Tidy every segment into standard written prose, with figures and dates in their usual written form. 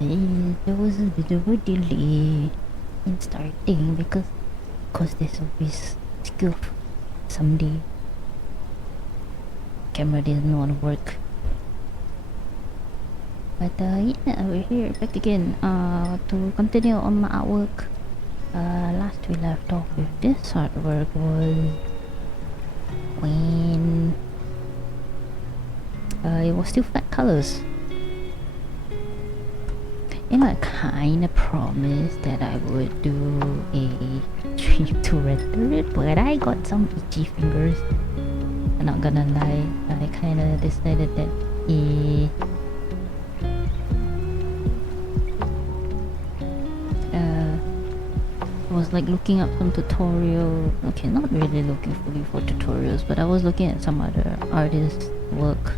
there was a bit of a delay in starting because there's always scuff someday. Camera didn't want to work. But yeah, we're here back again to continue on my artwork. Last we left off with this artwork was when it was still flat colors. And I kinda promised that I would do a stream to render it, but I got some itchy fingers. I'm not gonna lie, I kinda decided that I was like looking up some tutorial. Okay, not really looking fully for tutorials, but I was looking at some other artists' work,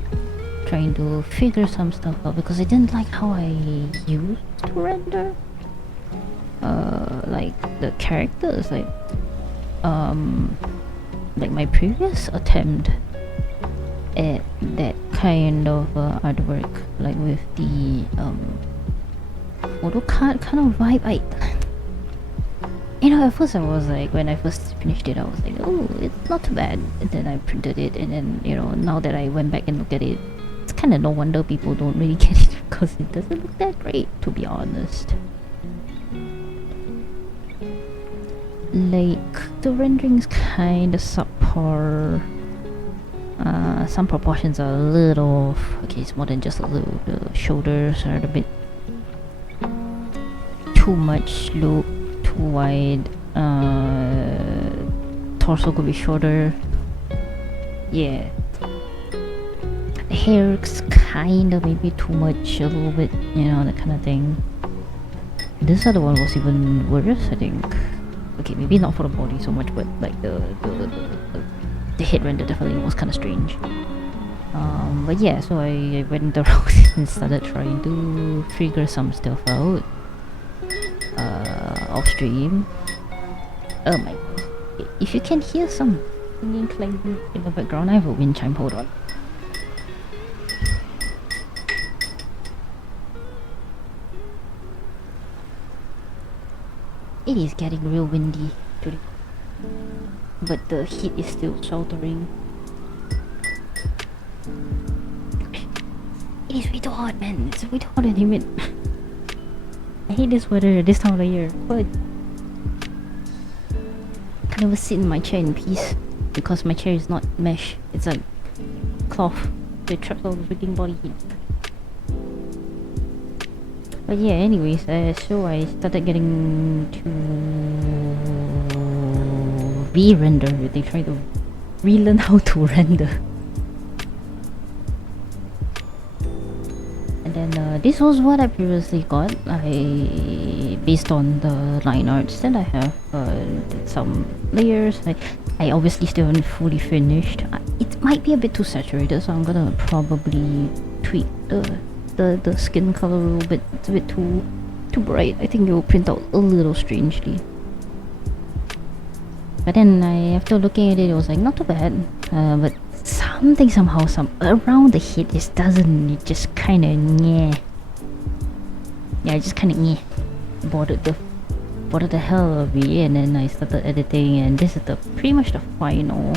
trying to figure some stuff out because I didn't like how I used to render like the characters, like my previous attempt at that kind of artwork, like with the AutoCAD kind of vibe. At first I was like, when I first finished it, I was like, oh, it's not too bad. And then I printed it, and then, now that I went back and looked at it, it's kind of no wonder people don't really get it because it doesn't look that great, to be honest. Like, the rendering's kind of subpar. Some proportions are a little off. Okay, it's more than just a little. The shoulders are a bit too much look, too wide. Torso could be shorter. Yeah. The hair's kind of maybe too much, a little bit, that kind of thing. This other one was even worse, I think. Okay, maybe not for the body so much, but like the head render definitely was kind of strange. But yeah, so I went around and started trying to figure some stuff out off stream. Oh my god. If you can hear some singing clang in the background, I have a wind chime, hold on. It is getting real windy today, but the heat is still sweltering. It is way too hot, man. It's way too hot and humid. I hate this weather this time of the year, but I can never sit in my chair in peace because my chair is not mesh. It's like cloth. It traps all the freaking body heat. But yeah, anyways, so I started getting to re-render. They try to relearn how to render. And then this was what I previously got. Based on the line arts that I have, did some layers. I obviously still haven't fully finished. It might be a bit too saturated, so I'm gonna probably tweak the skin color a little bit. It's a bit too bright. I think it will print out a little strangely. But then after looking at it, it was like not too bad. But somehow around the head just doesn't. It just kind of yeah. It just kind of yeah. Bothered the hell out of me. And then I started editing, and this is pretty much the final.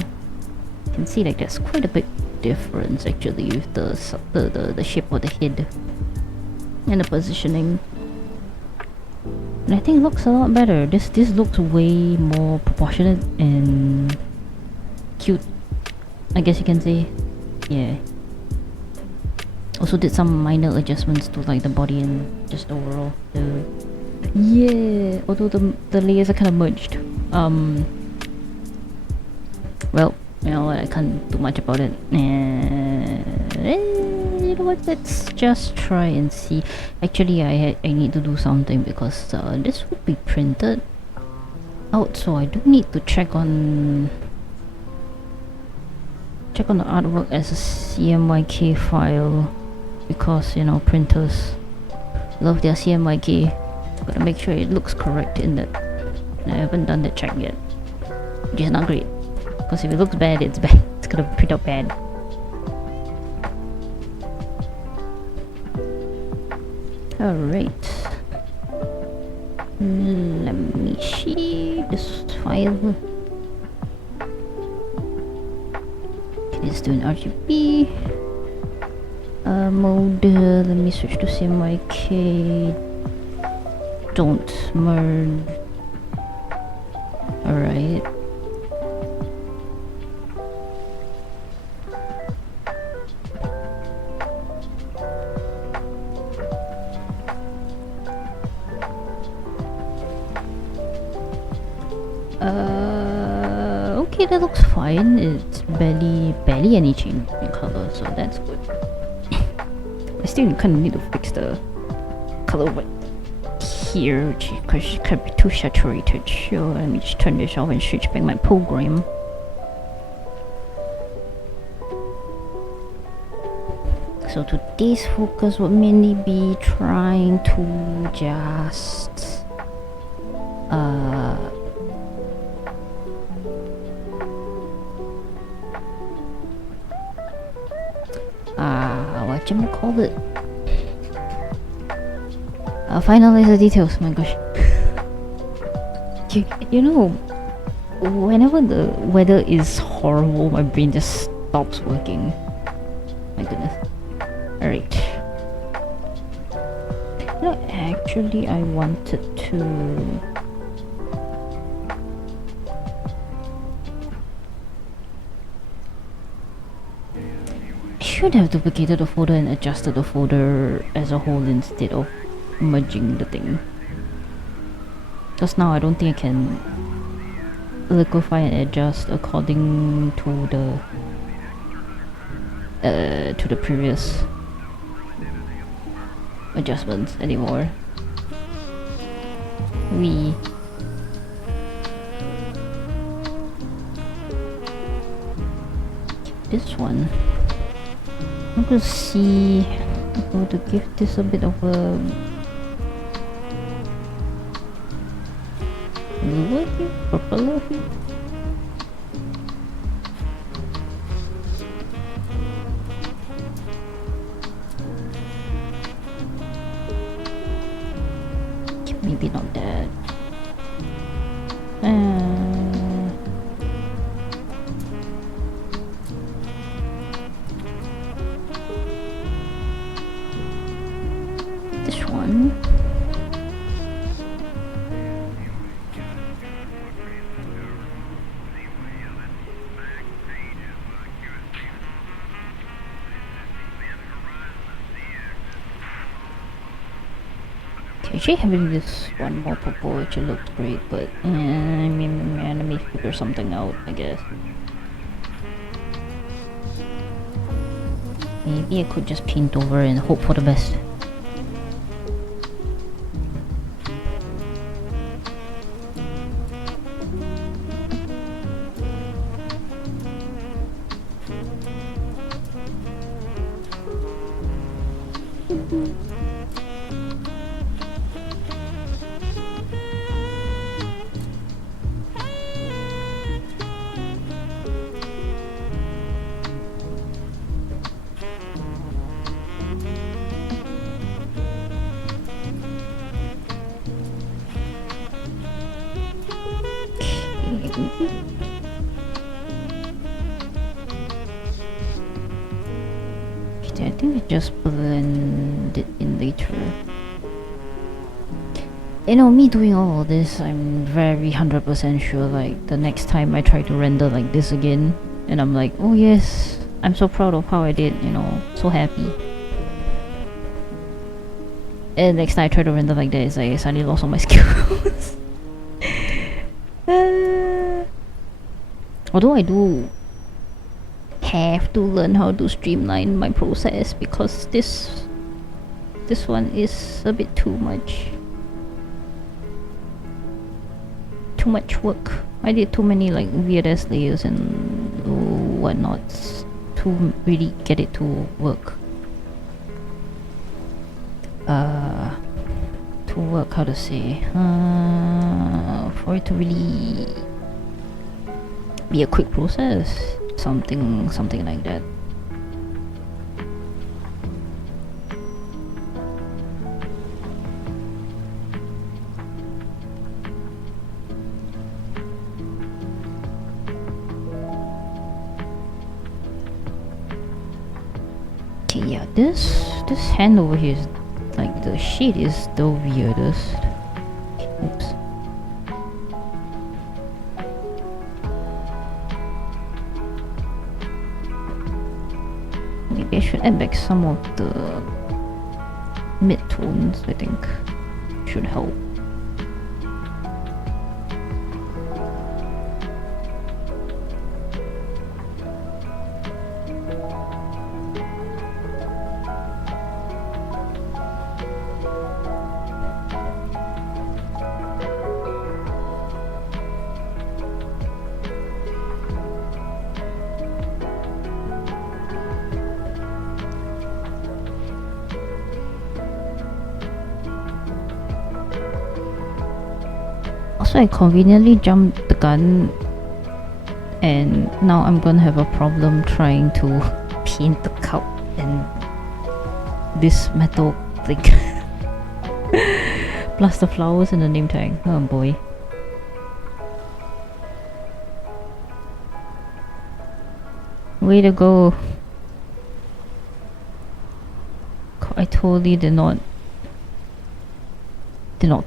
You can see like there's quite a big difference actually with the shape of the head and the positioning, and I think it looks a lot better. This looks way more proportionate and cute, I guess you can say. Yeah, also did some minor adjustments to like the body and just overall yeah, although the layers are kind of merged. Well, you know what, I can't do much about it. You know what, let's just try and see. Actually, I need to do something because this will be printed out, so I do need to check on the artwork as a CMYK file, because printers love their CMYK. Gotta make sure it looks correct in that. I haven't done that check yet, which is not great. Because if it looks bad, it's bad. It's gonna print out bad. Alright. Let me see this file. Okay, it's doing RGB. Mode, let me switch to CMYK. Don't merge. Alright. Okay, that looks fine. It's barely any change in color, so that's good. I still kind of need to fix the color right here because it could be too saturated. So let me just turn this off and switch back my program. So today's focus would mainly be trying to just whatchamacallit? Finalize the details, my gosh. You know, whenever the weather is horrible, my brain just stops working. My goodness. Alright. No, actually I wanted to... I should have duplicated the folder and adjusted the folder as a whole instead of merging the thing. Because now I don't think I can liquefy and adjust according to the previous adjustments anymore. This one, I'm gonna see. I'm going to give this a bit of a bluer here, purple here. Maybe not that. This one. Actually, having this one more purple actually looks great, but I mean, let me figure something out, I guess. Maybe I could just paint over and hope for the best. I think I just blend it in later. You know, me doing all of this, I'm very 100% sure like the next time I try to render like this again, and I'm like, oh yes, I'm so proud of how I did, you know, so happy. And next time I try to render like this, I suddenly lost all my skills. Although I do have to learn how to streamline my process because this one is a bit too much work. I did too many like weird ass layers and whatnot to really get it to work. How to say, for it to really be a quick process, something like that. Yeah, this hand over here is like the shade is the weirdest. Oops. Maybe I should add back some of the mid-tones, I think. Should help. Also, I conveniently jumped the gun, and now I'm gonna have a problem trying to paint the cup and this metal thing. Plus the flowers in the name tag. Oh boy. Way to go. I totally did not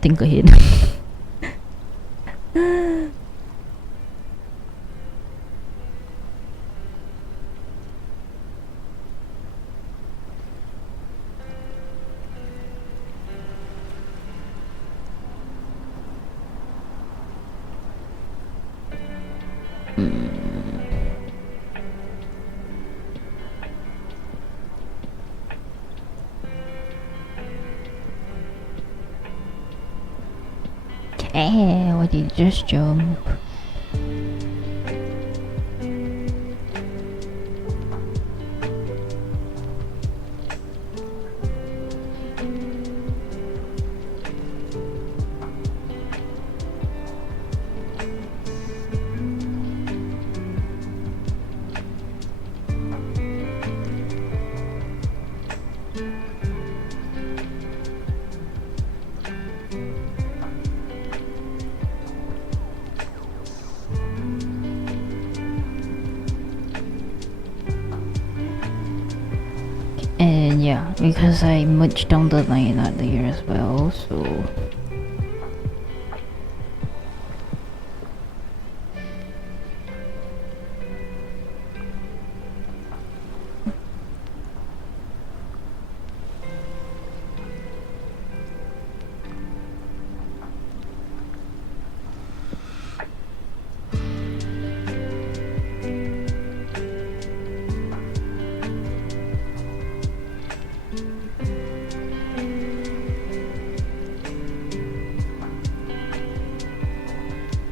think ahead. Why did you just jump? And yeah, because I merged down the line out there as well, so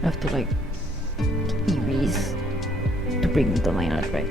I have to like erase to bring the line out right.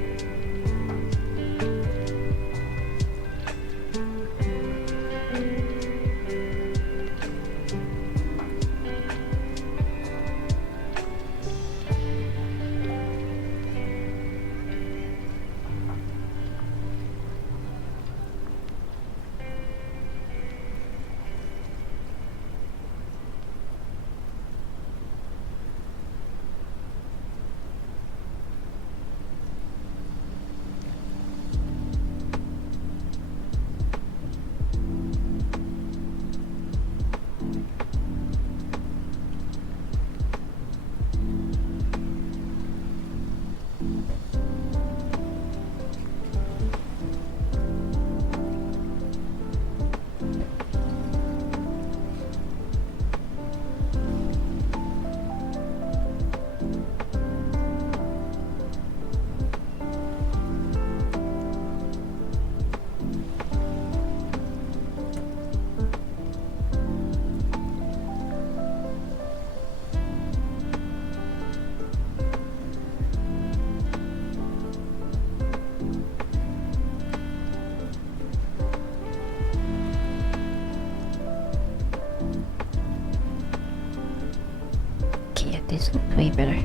This looks way better,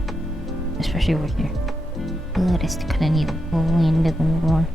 especially over here. But I still kinda need a little more.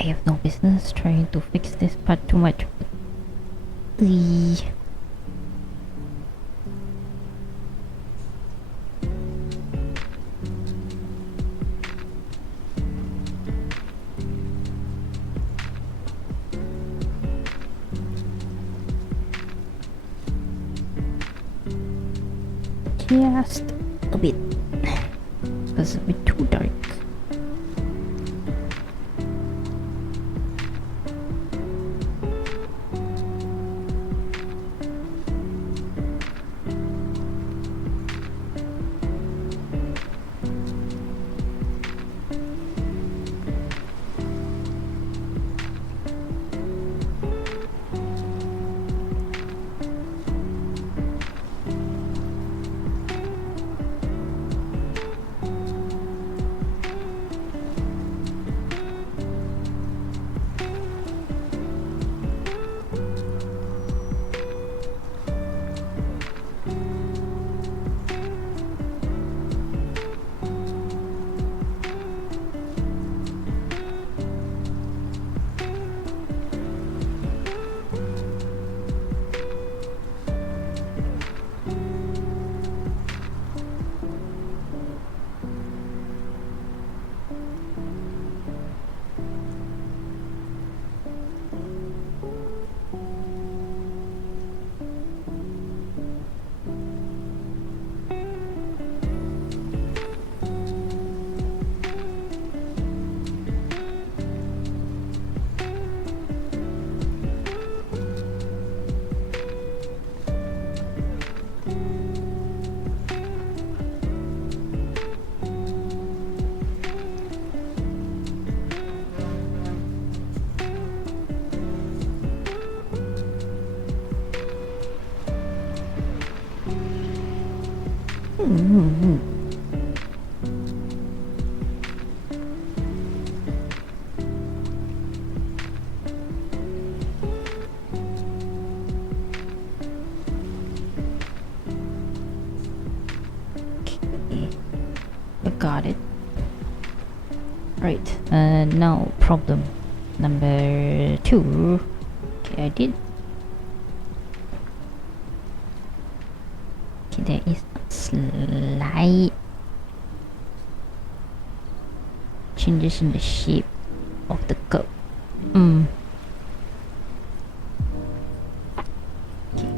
I have no business trying to fix this part too much. Just a bit. It's a bit too dark. Got it. Right, now problem number 2. Okay, I did. Okay, there is a slight changes in the shape of the curve. Okay,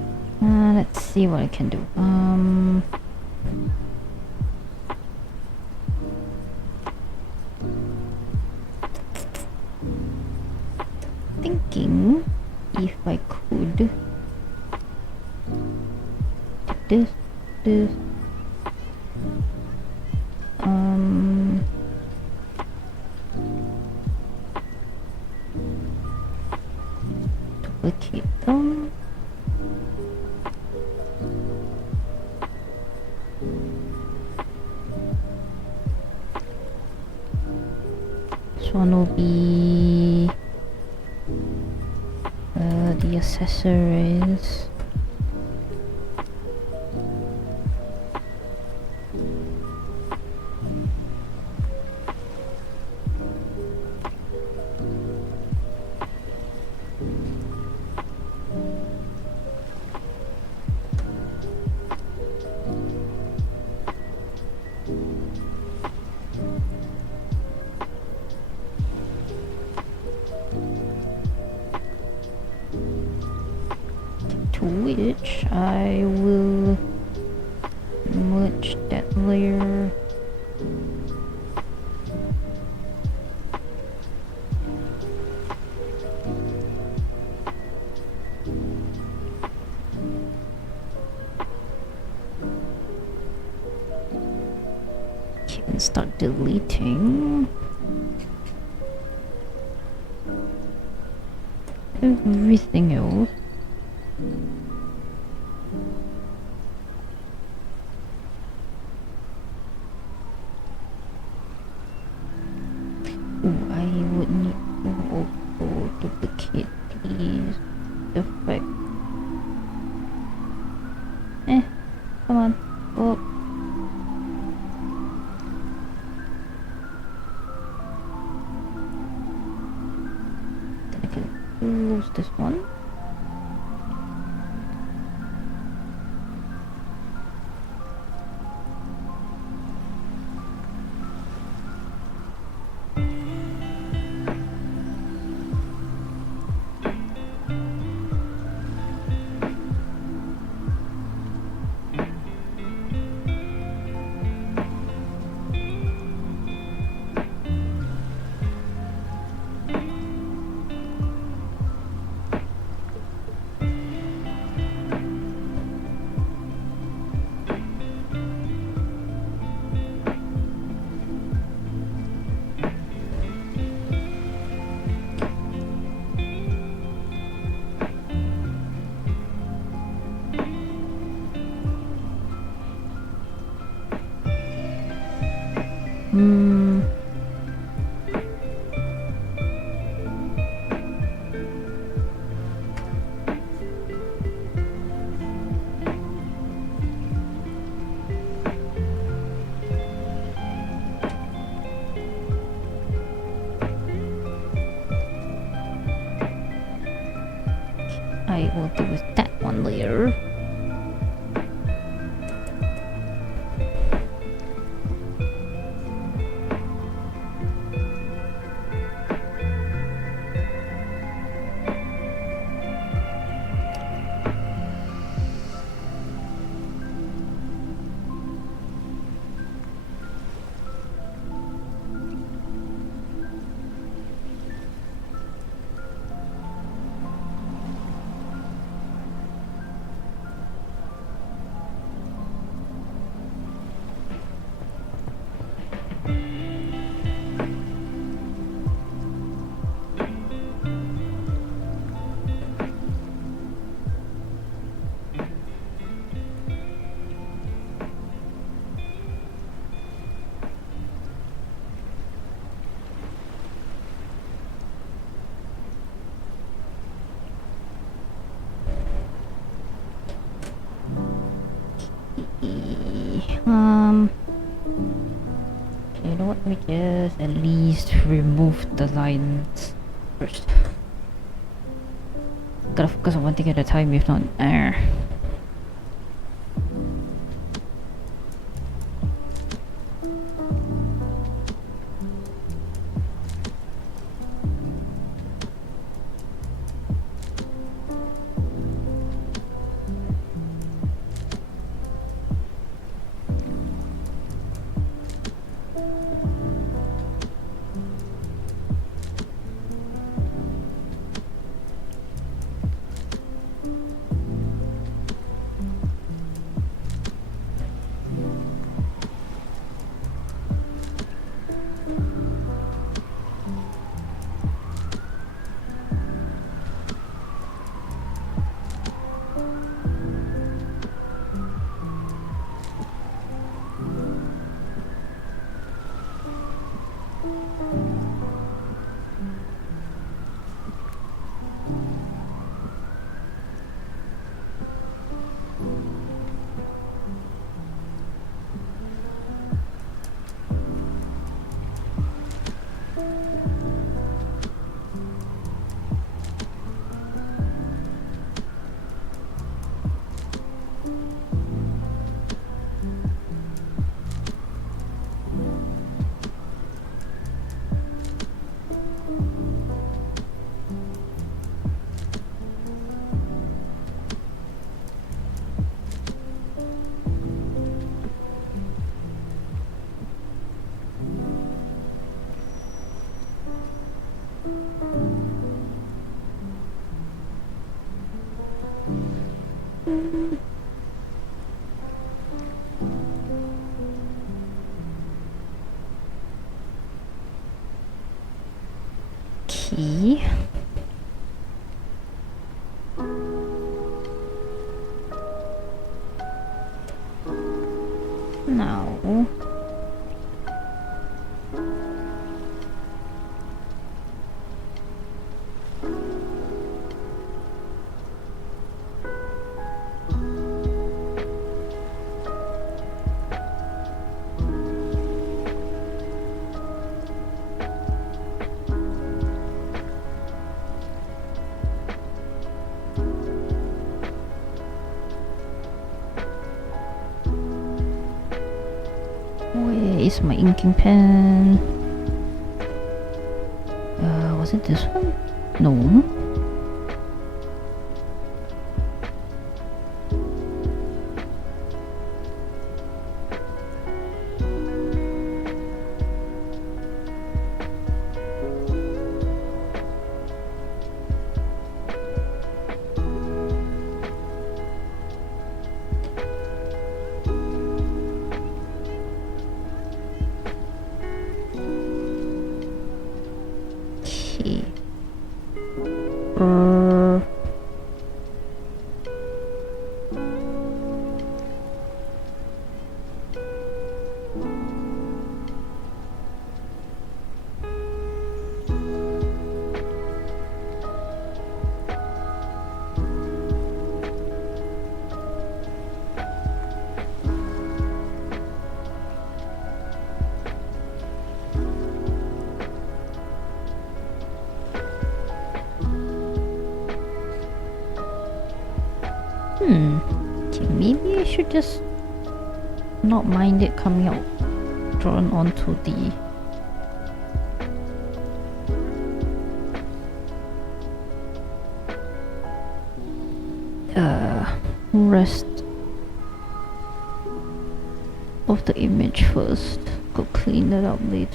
let's see what I can do. Thinking if I could do this duplicate them. This one will be the accessories. To which I will merge that layer. Okay, and start deleting everything else. I would need to also duplicate these effects. Come on. Oh. I will do with that one later. You know what, let me just at least remove the lines first. Gotta focus on one thing at a time, if not, key. No. Where is my inking pen? Was it this one? No. Okay. should just not mind it coming out drawn onto the rest of the image first. Go clean that up later.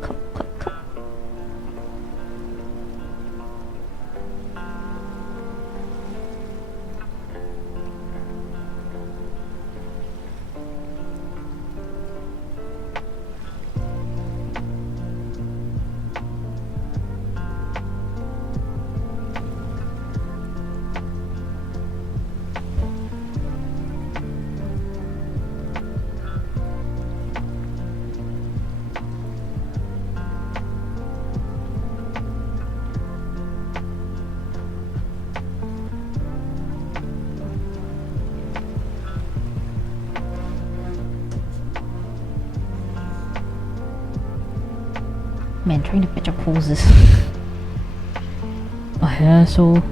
Cup. Man, trying to patch up holes is a hassle.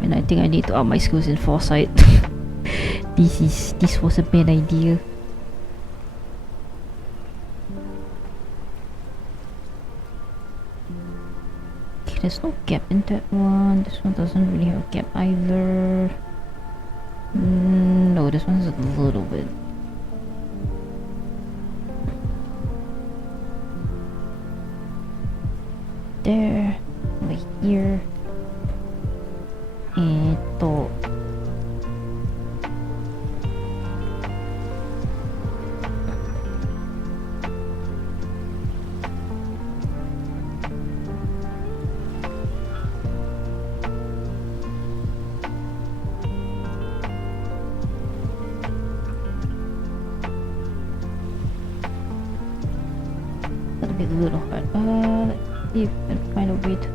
And I think I need to up my skills in foresight. This was a bad idea. Okay, there's no gap in that one. This one doesn't really have a gap either. No, this one's a little bit. There, over here. That'll be a little hard. Let's see if I can find a way to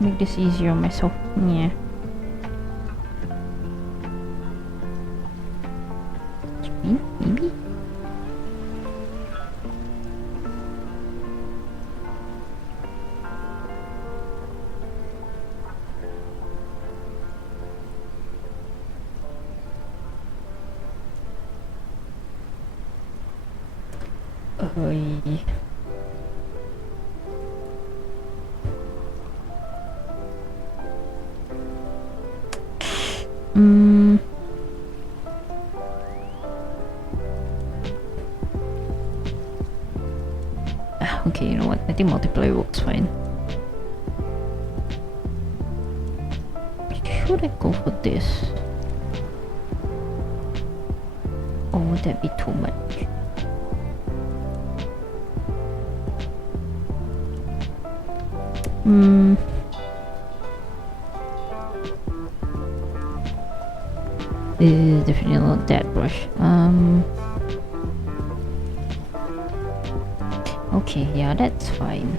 make this easier on myself. Yeah. Maybe? Okay, you know what? I think multiply works fine. Should I go for this? Or would that be too much? This is definitely not that brush. Okay, yeah, that's fine.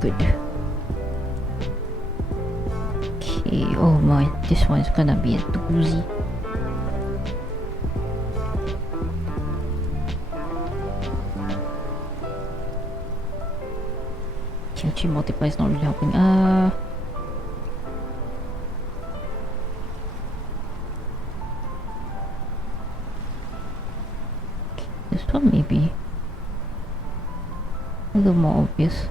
Good. Okay, oh my, this one's gonna be a doozy. Kimchi multiply is not really helping. This one maybe a little more obvious.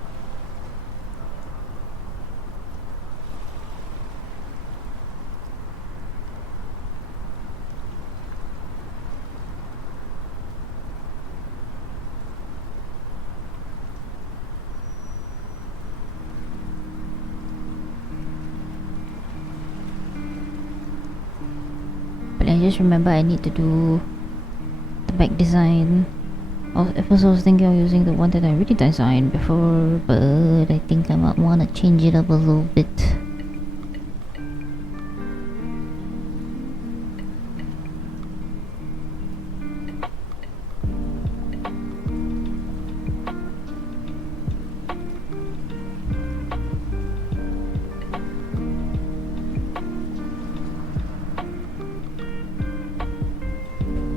But I just remember I need to do the back design. At first I was thinking of using the one that I already designed before, but I think I might want to change it up a little bit.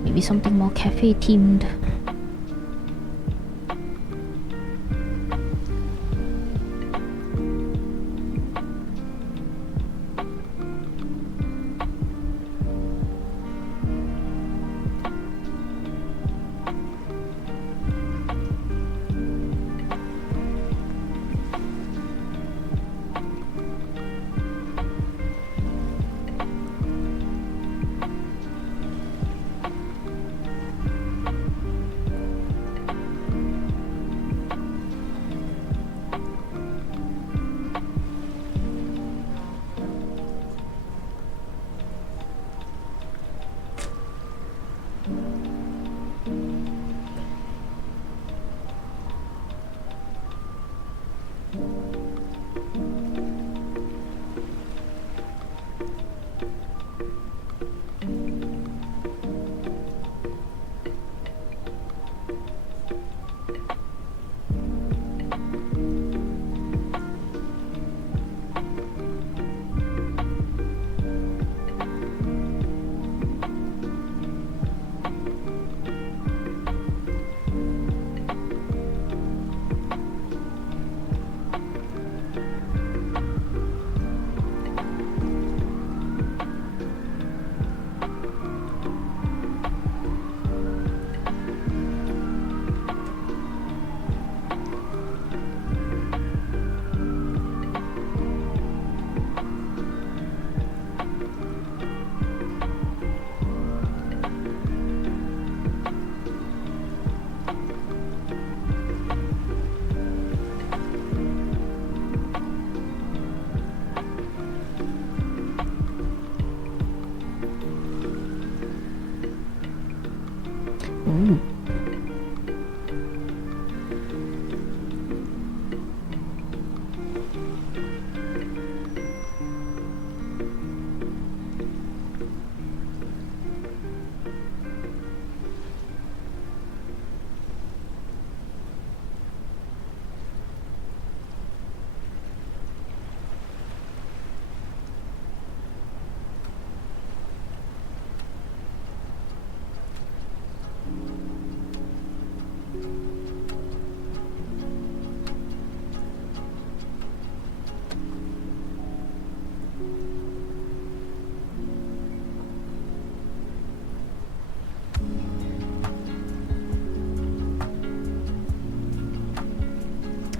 Maybe something more cafe themed. Ooh.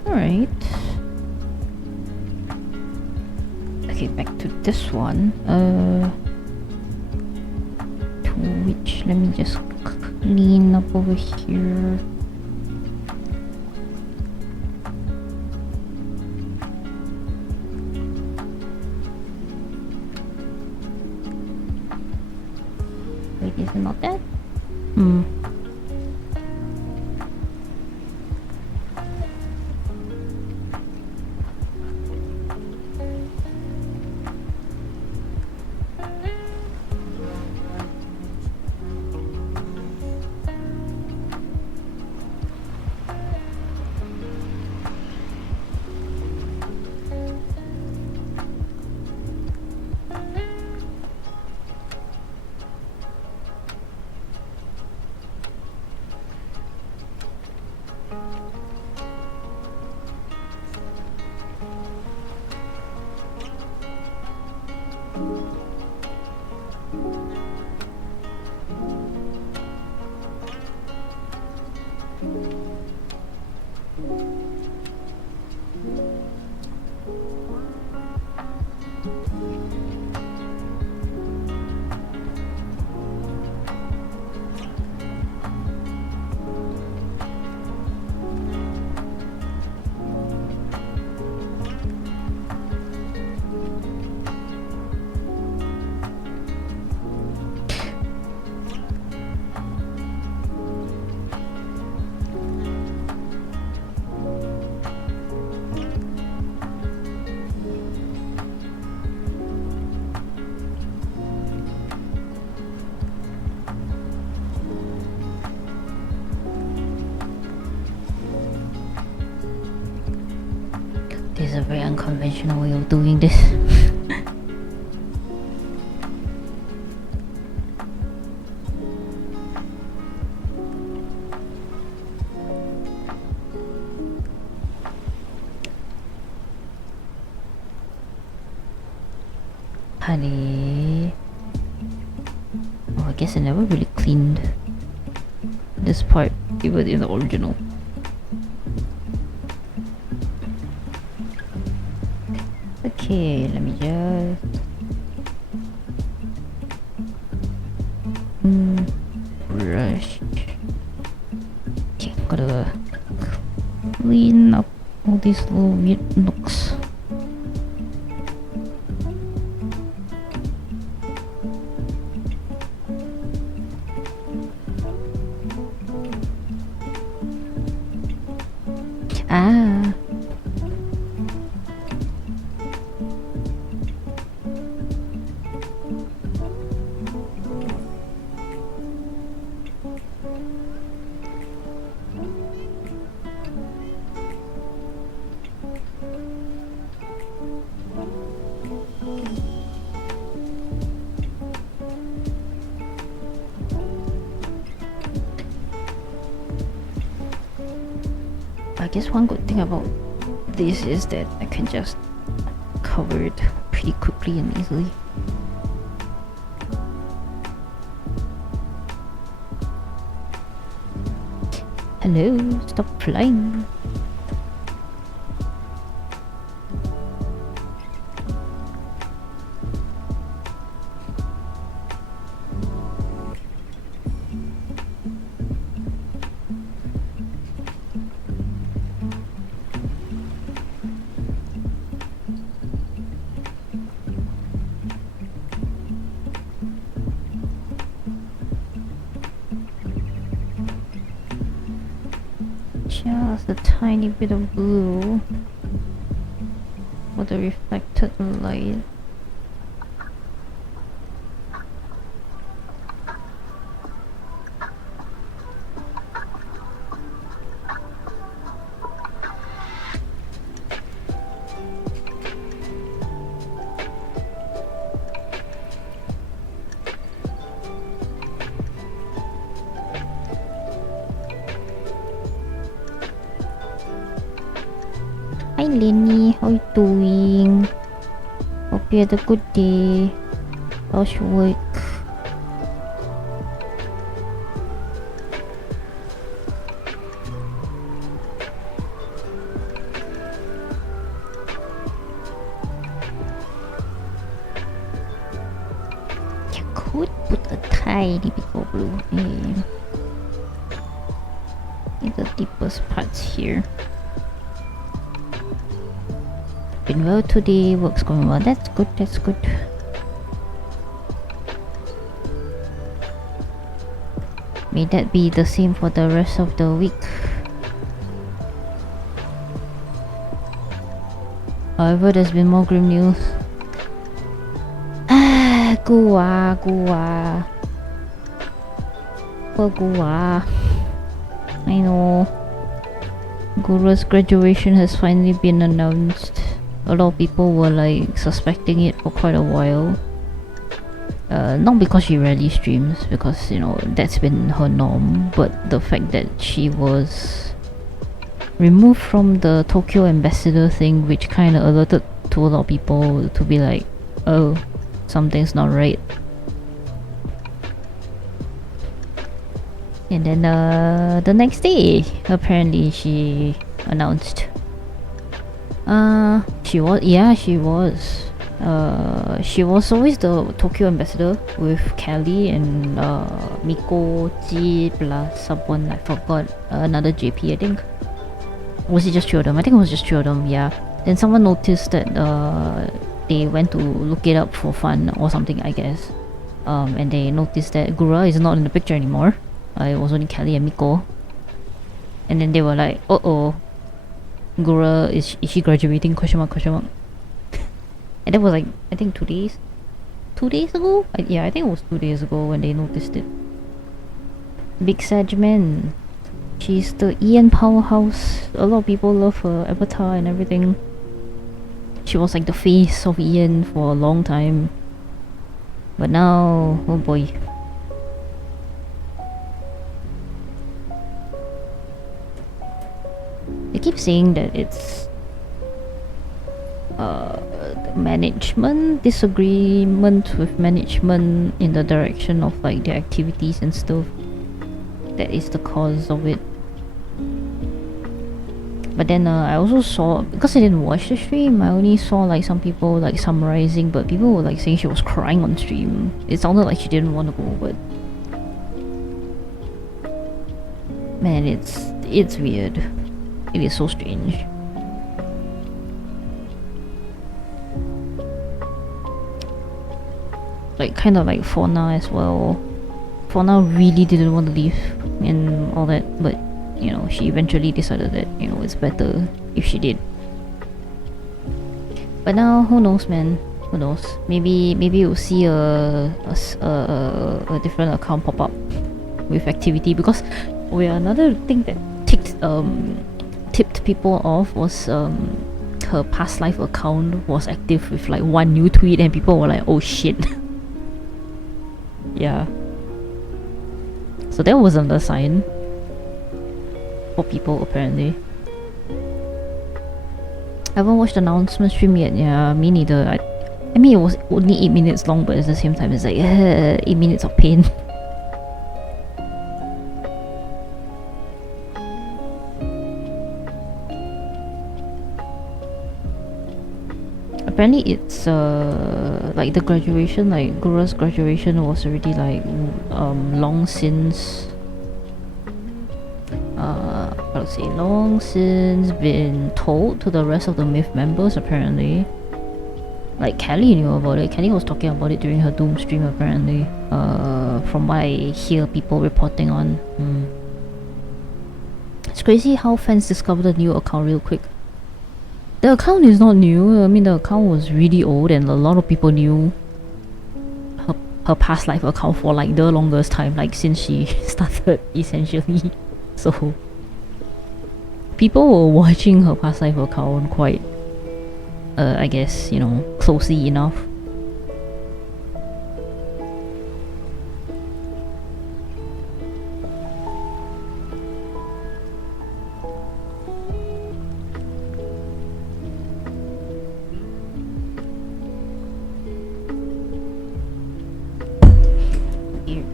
Alright. Okay, back to this one. To which, let me just clean up over here. Wait, is it not that? This is a very unconventional way of doing this. Honey. Oh, I guess I never really cleaned this part even in the original. Okay, let me just brush. Okay, gotta clean up all these little weird nooks. Ah. I guess one good thing about this is that I can just cover it pretty quickly and easily. Hello, stop flying. Just a tiny bit of blue for the reflected light. Hi Lenny, how you doing? Hope you had a good day. How's your work? You could put a tiny bit of blue in the deepest parts here. Been well today, work's going well. That's good, that's good. May that be the same for the rest of the week. However, there's been more grim news. Ah, Gua. Poor Gua. I know. Gura's graduation has finally been announced. A lot of people were like suspecting it for quite a while. Not because she rarely streams, because you know that's been her norm, but the fact that she was removed from the Tokyo ambassador thing, which kind of alerted to a lot of people to be like, oh, something's not right. And then the next day, apparently she announced. She was, yeah, she was. She was always the Tokyo ambassador with Kelly and Miko, Ji, plus someone I forgot, another JP I think. Was it just three of them? I think it was just three of them. Yeah. Then someone noticed that they went to look it up for fun or something, I guess. And they noticed that Gura is not in the picture anymore. It was only Kelly and Miko. And then they were like, oh, Gura, is she graduating? Question mark, question mark. And that was like, I think 2 days? 2 days ago? Yeah, I think it was 2 days ago when they noticed it. Big Sag Man. She's the Ian powerhouse. A lot of people love her avatar and everything. She was like the face of Ian for a long time. But now, oh boy. They keep saying that it's management disagreement with management in the direction of like their activities and stuff. That is the cause of it. But then I also saw, because I didn't watch the stream, I only saw like some people like summarizing, but people were like saying she was crying on stream. It sounded like she didn't want to go, but man, it's weird. It is so strange. Like kind of like Fauna as well. Fauna really didn't want to leave and all that, but you know, she eventually decided that, you know, it's better if she did. But now, who knows, man? Who knows? Maybe you'll see a different account pop up with activity, because another thing that tipped people off was her past life account was active with like one new tweet, and people were like, oh shit. Yeah. So that was another sign for people apparently. I haven't watched the announcement stream yet. Yeah, me neither. I mean, it was only 8 minutes long, but at the same time, it's like 8 minutes of pain. Apparently, it's like the graduation, like Gura's graduation was already like long since. I would say long since been told to the rest of the Myth members apparently. Like Kelly knew about it. Kelly was talking about it during her Doom stream apparently. From what I hear people reporting on. It's crazy how fans discovered the new account real quick. The account is not new. I mean, the account was really old, and a lot of people knew her past life account for like the longest time, like since she started essentially. So people were watching her past life account quite, I guess, you know, closely enough.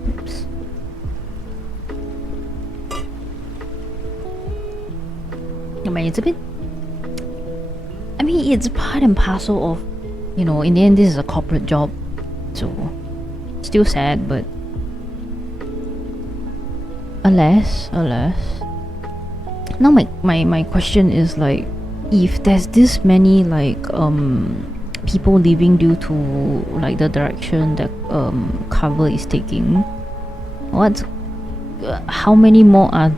Oops. I mean, it's a bit, I mean, it's part and parcel of, you know, in the end this is a corporate job, so still sad, but alas. Now my question is like, if there's this many like people leaving due to like the direction that cover is taking, how many more are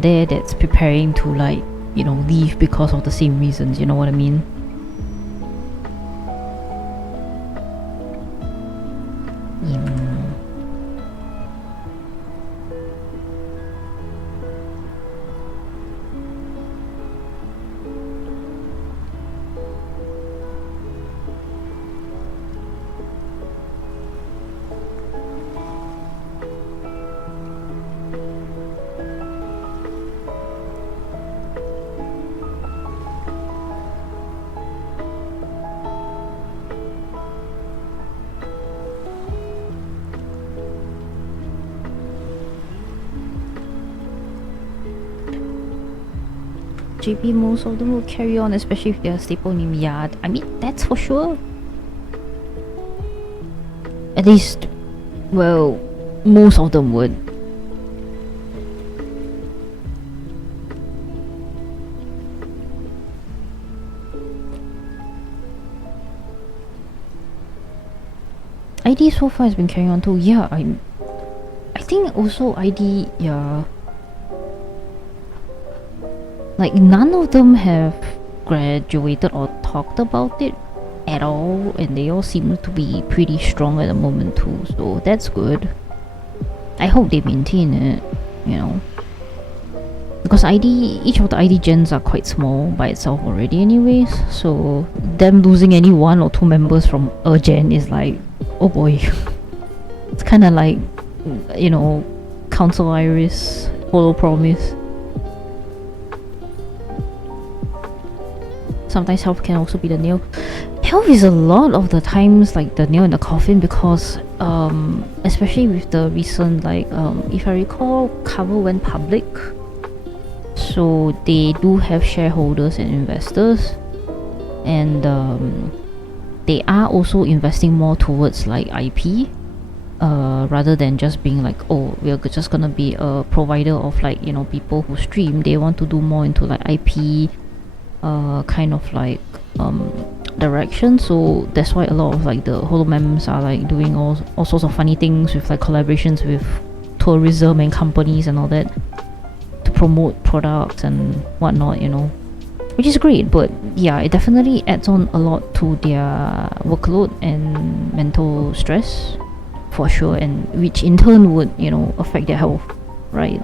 there that's preparing to like, you know, leave because of the same reasons, you know what I mean? JB, most of them will carry on, especially if they're a staple name. Yeah, I mean, that's for sure. At least, well, most of them would. ID so far has been carrying on too. Yeah, I think also ID, yeah. Like none of them have graduated or talked about it at all, and they all seem to be pretty strong at the moment too, so that's good. I hope they maintain it, you know. Because each of the ID gens are quite small by itself already anyways, so them losing any one or two members from a gen is like, oh boy. It's kinda like, you know, Council Iris, Hollow Promise. Sometimes health can also be the nail. Health is a lot of the times like the nail in the coffin, because especially with the recent, like if I recall, cover went public, so they do have shareholders and investors, and they are also investing more towards like IP, rather than just being like, oh, we're just gonna be a provider of, like, you know, people who stream. They want to do more into like IP kind of like direction, so that's why a lot of like the holomems are like doing all sorts of funny things with like collaborations with tourism and companies and all that to promote products and whatnot, you know, which is great. But yeah, it definitely adds on a lot to their workload and mental stress for sure, and which in turn would, you know, affect their health, right?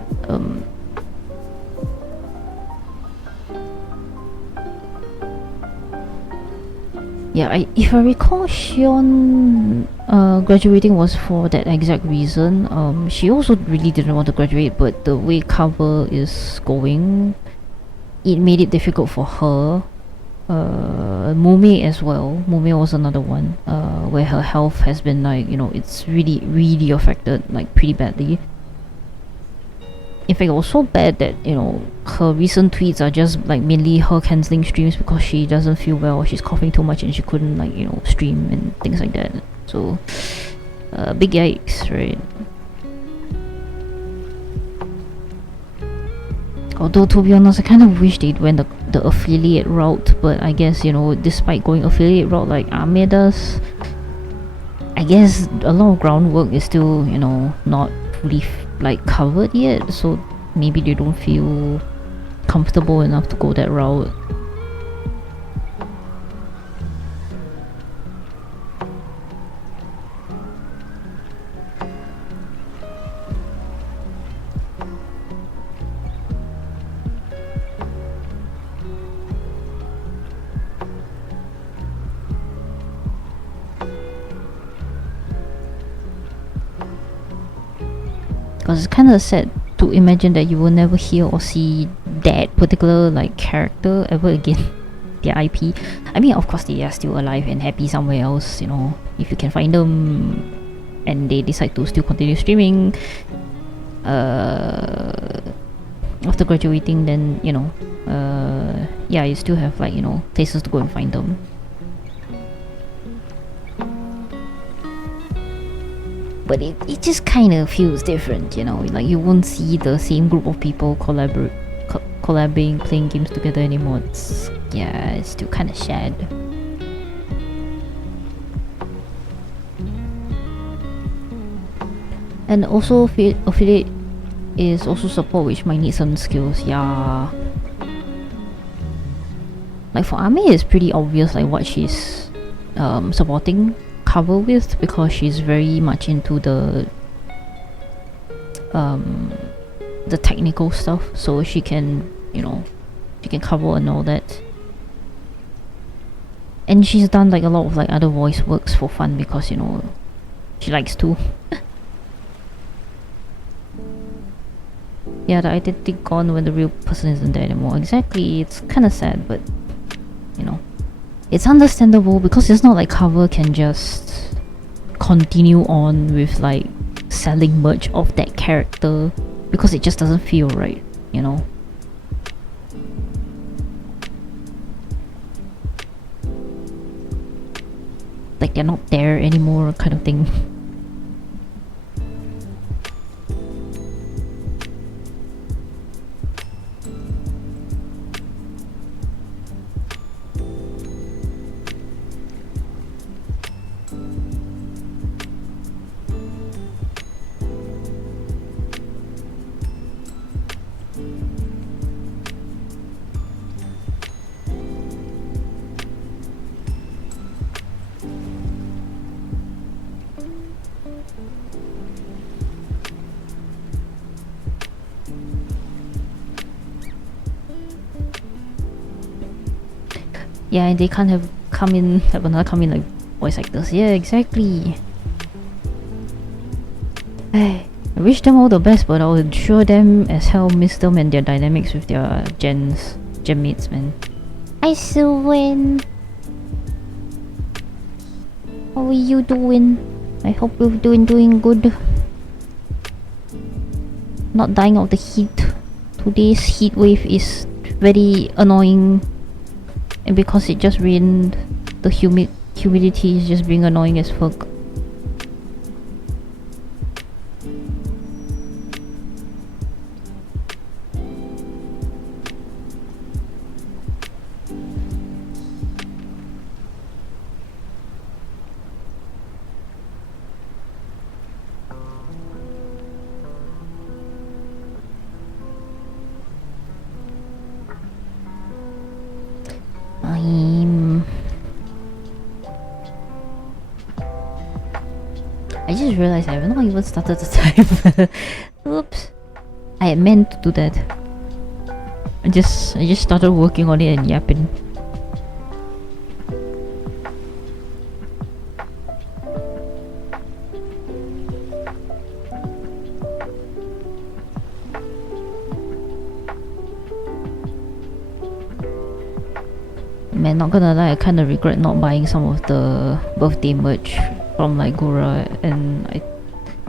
Yeah, if I recall, Xion graduating was for that exact reason. She also really didn't want to graduate, but the way cover is going, it made it difficult for her. Mume as well. Mume was another one where her health has been like, you know, it's really affected like pretty badly. In fact, it was so bad that, you know, her recent tweets are just like mainly her cancelling streams because she doesn't feel well, she's coughing too much and she couldn't, like, you know, stream and things like that. So big yikes, right? Although, to be honest, I kind of wish they'd went the affiliate route, but I guess, you know, despite going affiliate route like Ame does, I guess a lot of groundwork is still, you know, not fully like covered yet, so maybe they don't feel comfortable enough to go that route. Because it's kind of sad to imagine that you will never hear or see that particular like character ever again. Their IP. I mean, of course, they are still alive and happy somewhere else, you know, if you can find them and they decide to still continue streaming after graduating, then, you know, yeah, you still have, like, you know, places to go and find them. But it just kind of feels different, you know, like you won't see the same group of people collaborating, playing games together anymore. It's still kind of sad. And also affiliate is also support, which might need some skills. Yeah, like for Ame, it's pretty obvious like what she's supporting cover with, because she's very much into the technical stuff, so she can, you know, she can cover and all that. And she's done like a lot of like other voice works for fun because, you know, she likes to. Yeah, the identity gone when the real person isn't there anymore. Exactly, it's kind of sad, but, you know, it's understandable because it's not like cover can just continue on with like selling merch of that character, because it just doesn't feel right, you know. they're not there anymore, kind of thing. Yeah, and they can't have another come in like voice actors. Yeah, exactly. I wish them all the best, but I would sure them as hell miss them and their dynamics with their gen mates, man. Hi Sylvan, how are you doing? I hope you're doing good. Not dying of the heat. Today's heat wave is very annoying. And because it just rained, the humidity is just being annoying as fuck. I just realized I have not even started the time. Oops. I had meant to do that. I just started working on it and yapping. Man, not gonna lie, I kinda regret not buying some of the birthday merch from like Gura, and I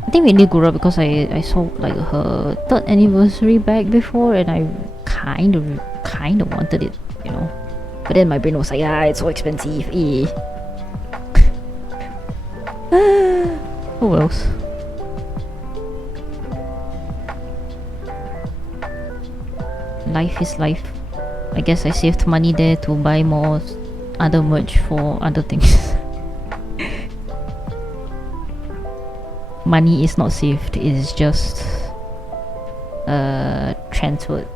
think mainly Gura because I saw like her 3rd anniversary bag before, and I kind of wanted it, you know. But then my brain was like, ah, it's so expensive. Eh. Who else? Life is life. I guess I saved money there to buy more other merch for other things. Money is not saved, it is just transferred.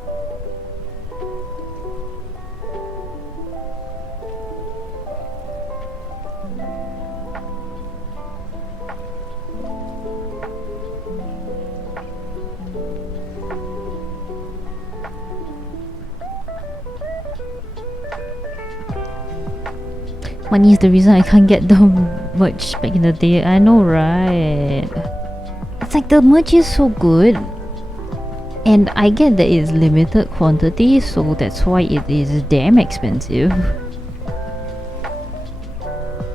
Money is the reason I can't get the merch back in the day. I know, right? It's like the merch is so good, and I get that it's limited quantity, so that's why it is damn expensive.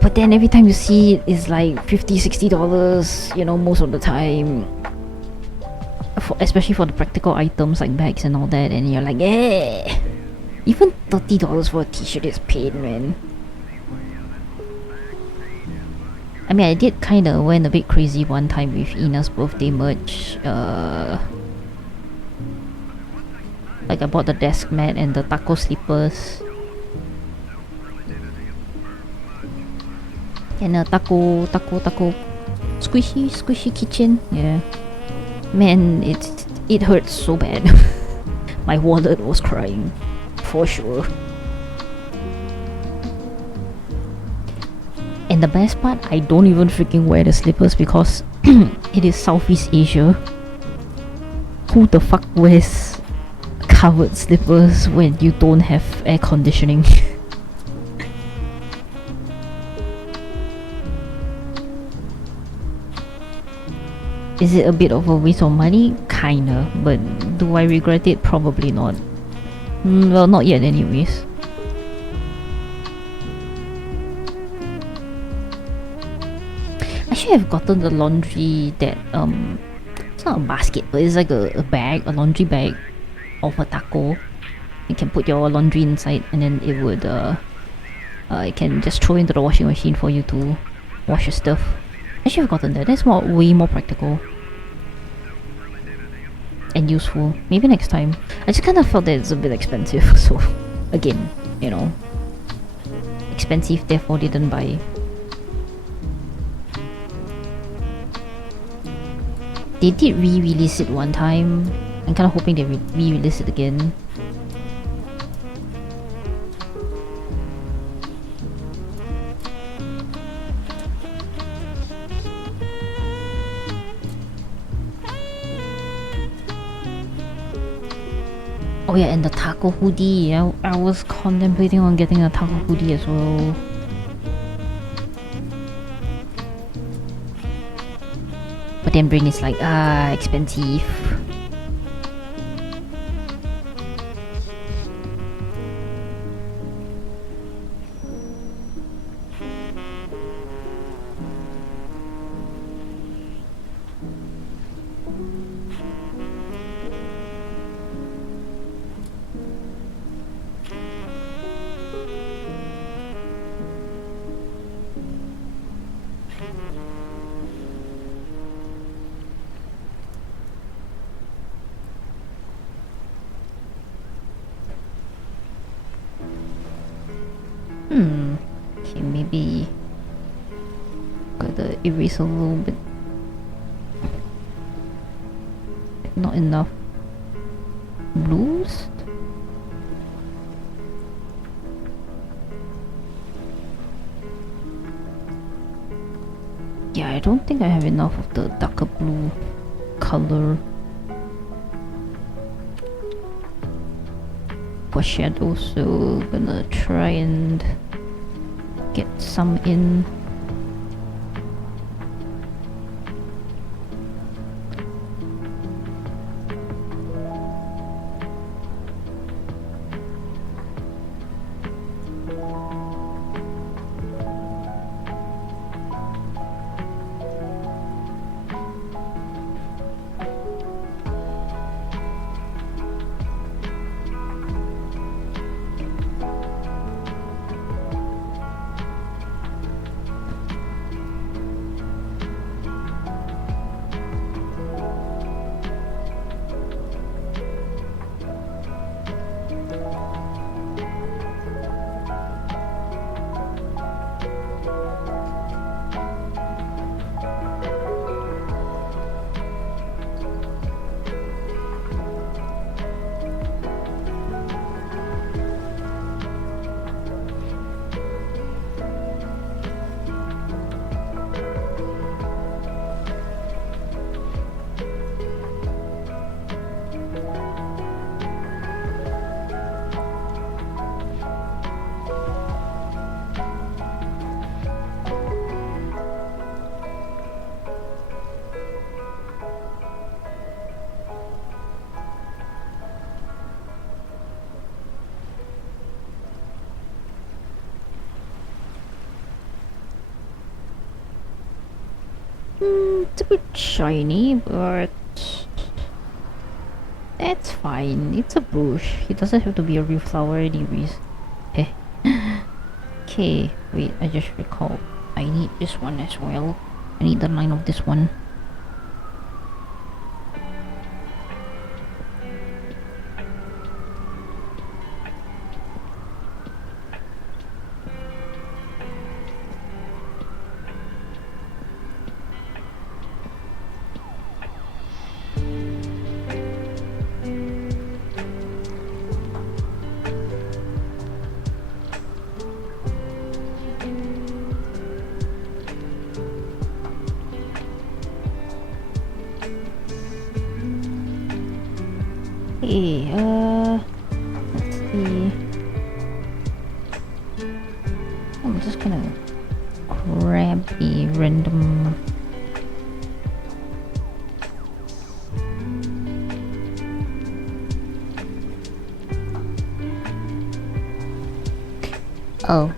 But then every time you see it, it's like $50-$60, you know, most of the time. Especially for the practical items like bags and all that, and you're like, yeah. Even $30 for a t-shirt is pain, man. I mean, I did kinda went a bit crazy one time with Ina's birthday merch. Like I bought the desk mat and the taco slippers. And a taco squishy kitchen. Yeah. Man, it hurts so bad. My wallet was crying. For sure. And the best part, I don't even freaking wear the slippers because it is Southeast Asia. Who the fuck wears covered slippers when you don't have air conditioning? Is it a bit of a waste of money? Kinda, but do I regret it? Probably not. Well, not yet anyways. Actually, I've gotten the laundry that it's not a basket, but it's like a bag, a laundry bag of a taco. You can put your laundry inside, and then it would it can just throw into the washing machine for you to wash your stuff. I should have gotten that. That's way more practical and useful. Maybe next time. I just kind of felt that it's a bit expensive, so again, you know, expensive, therefore didn't buy. They did re-release it one time. I'm kind of hoping they re-release it again. Oh yeah, and the taco hoodie. I was contemplating on getting a taco hoodie as well. But then brain is like, expensive. Okay, maybe gotta erase a little bit. Not enough blues. Yeah, I don't think I have enough of the darker blue color for shadows, so gonna try and get some in. It's a bit shiny, but that's fine. It's a bush. It doesn't have to be a real flower anyways. Eh. Okay, wait, I just recalled. I need this one as well. I need the line of this one. Okay, let's see. I'm just gonna grab a random oh.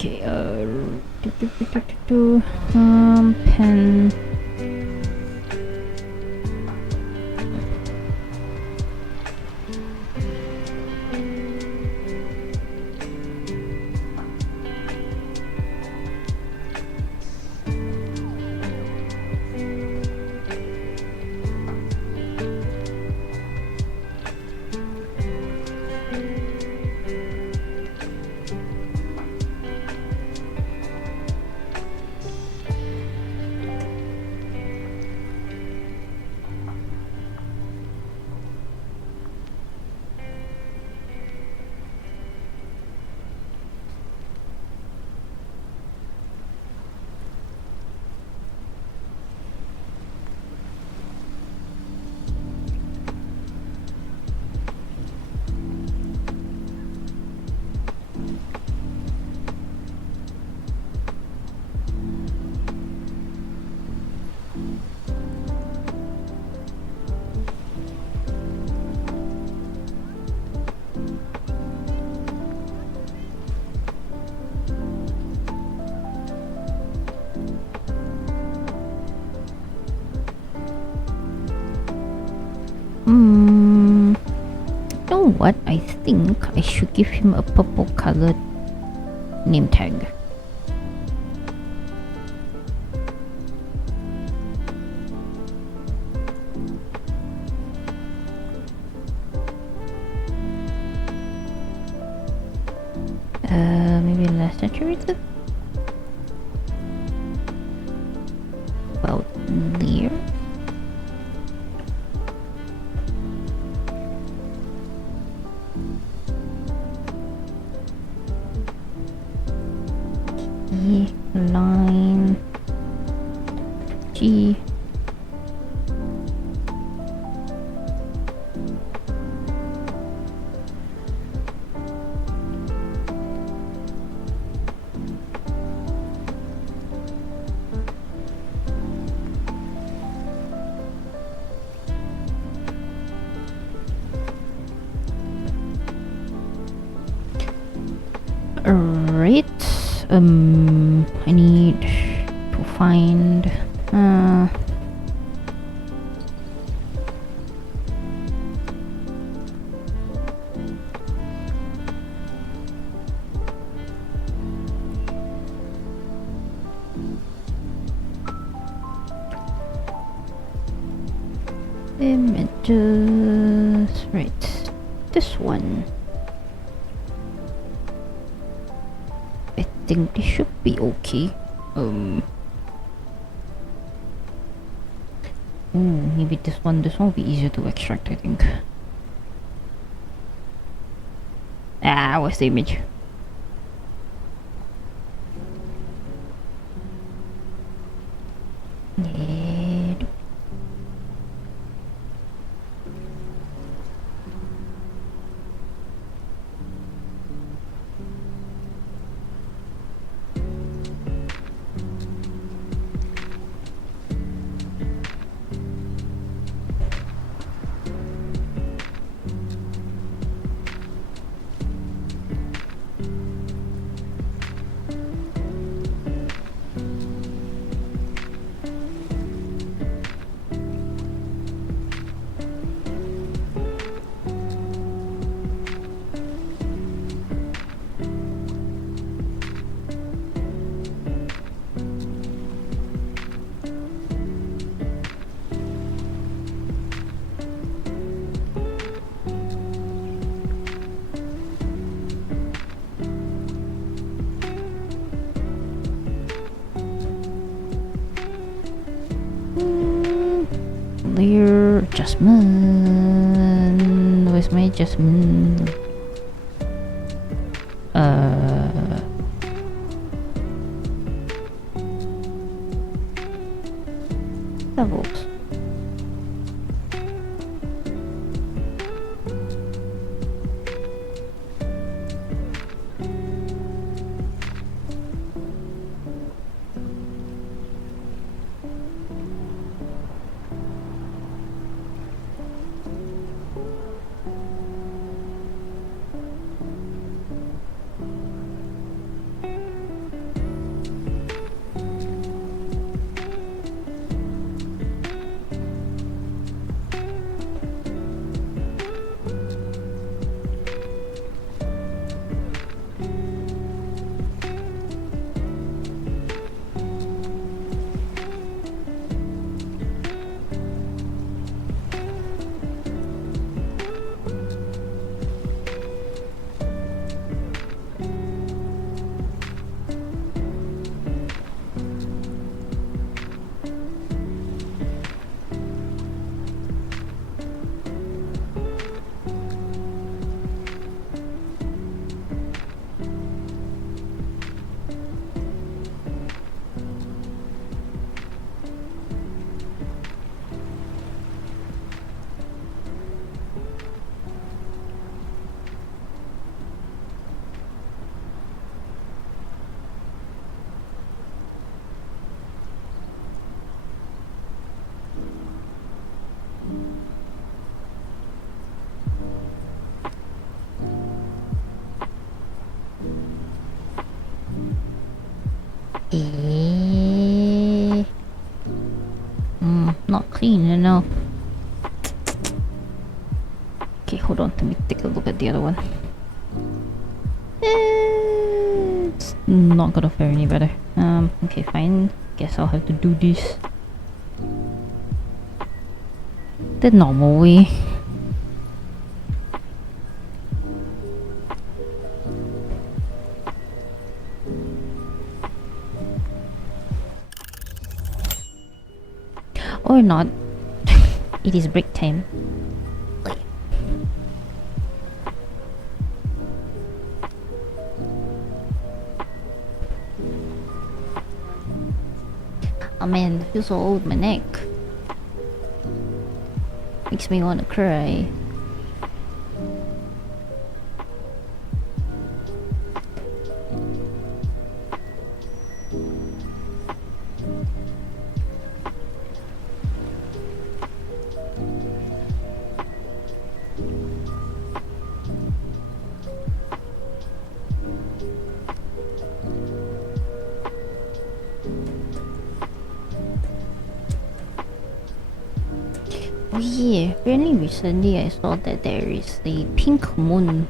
Okay, pen. You know what? I think I should give him a purple colored name tag. Maybe less saturated? About there. E line G. Alright, I need to find images, right, this one. I think this should be okay. Maybe this one will be easier to extract, I think. What's the image? Yeah. Layer adjustment. Where's my adjustment? Levels. Not clean enough. Okay, hold on, let me take a look at the other one. It's not gonna fare any better. Okay, fine. Guess I'll have to do this the normal way. Or not. It is break time. Oh man, I feel so old, my neck. Makes me wanna cry. Oh yeah, apparently recently I saw that there is the pink moon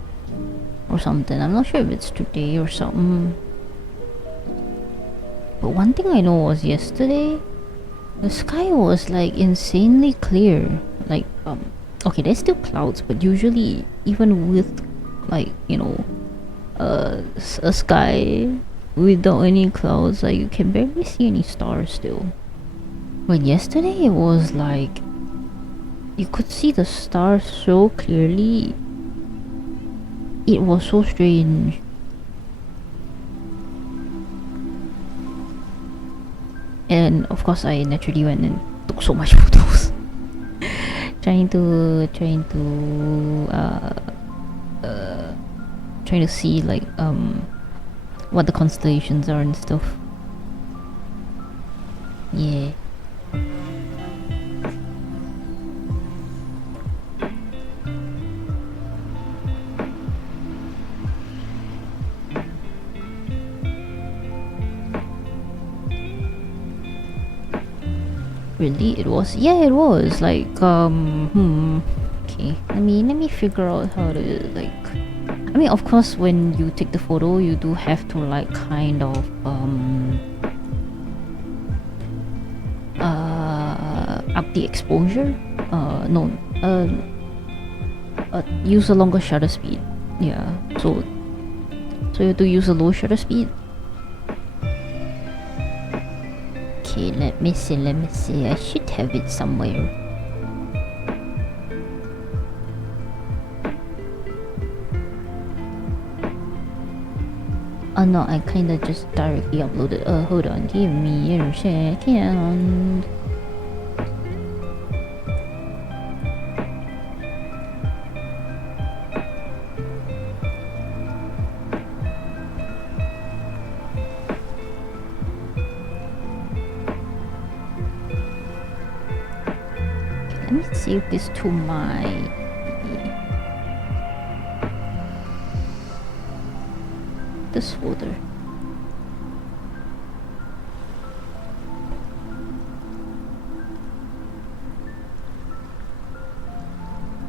or something. I'm not sure if it's today or something. But one thing I know was yesterday, the sky was like insanely clear. Like, okay, there's still clouds, but usually, even with like, you know, a sky without any clouds, like you can barely see any stars still. But yesterday it was like you could see the stars so clearly. It was so strange. And of course I naturally went and took so much photos. trying to see like what the constellations are and stuff. Yeah. Really, it was? Yeah, it was. Like, okay. Let me figure out how to like. I mean, of course, when you take the photo, you do have to like kind of up the exposure. No. Use a longer shutter speed. Yeah. So you have to use a low shutter speed. Okay, let me see. I should have it somewhere. Oh no, I kinda just directly uploaded. Hold on, give me a second. Let me save this to my this folder.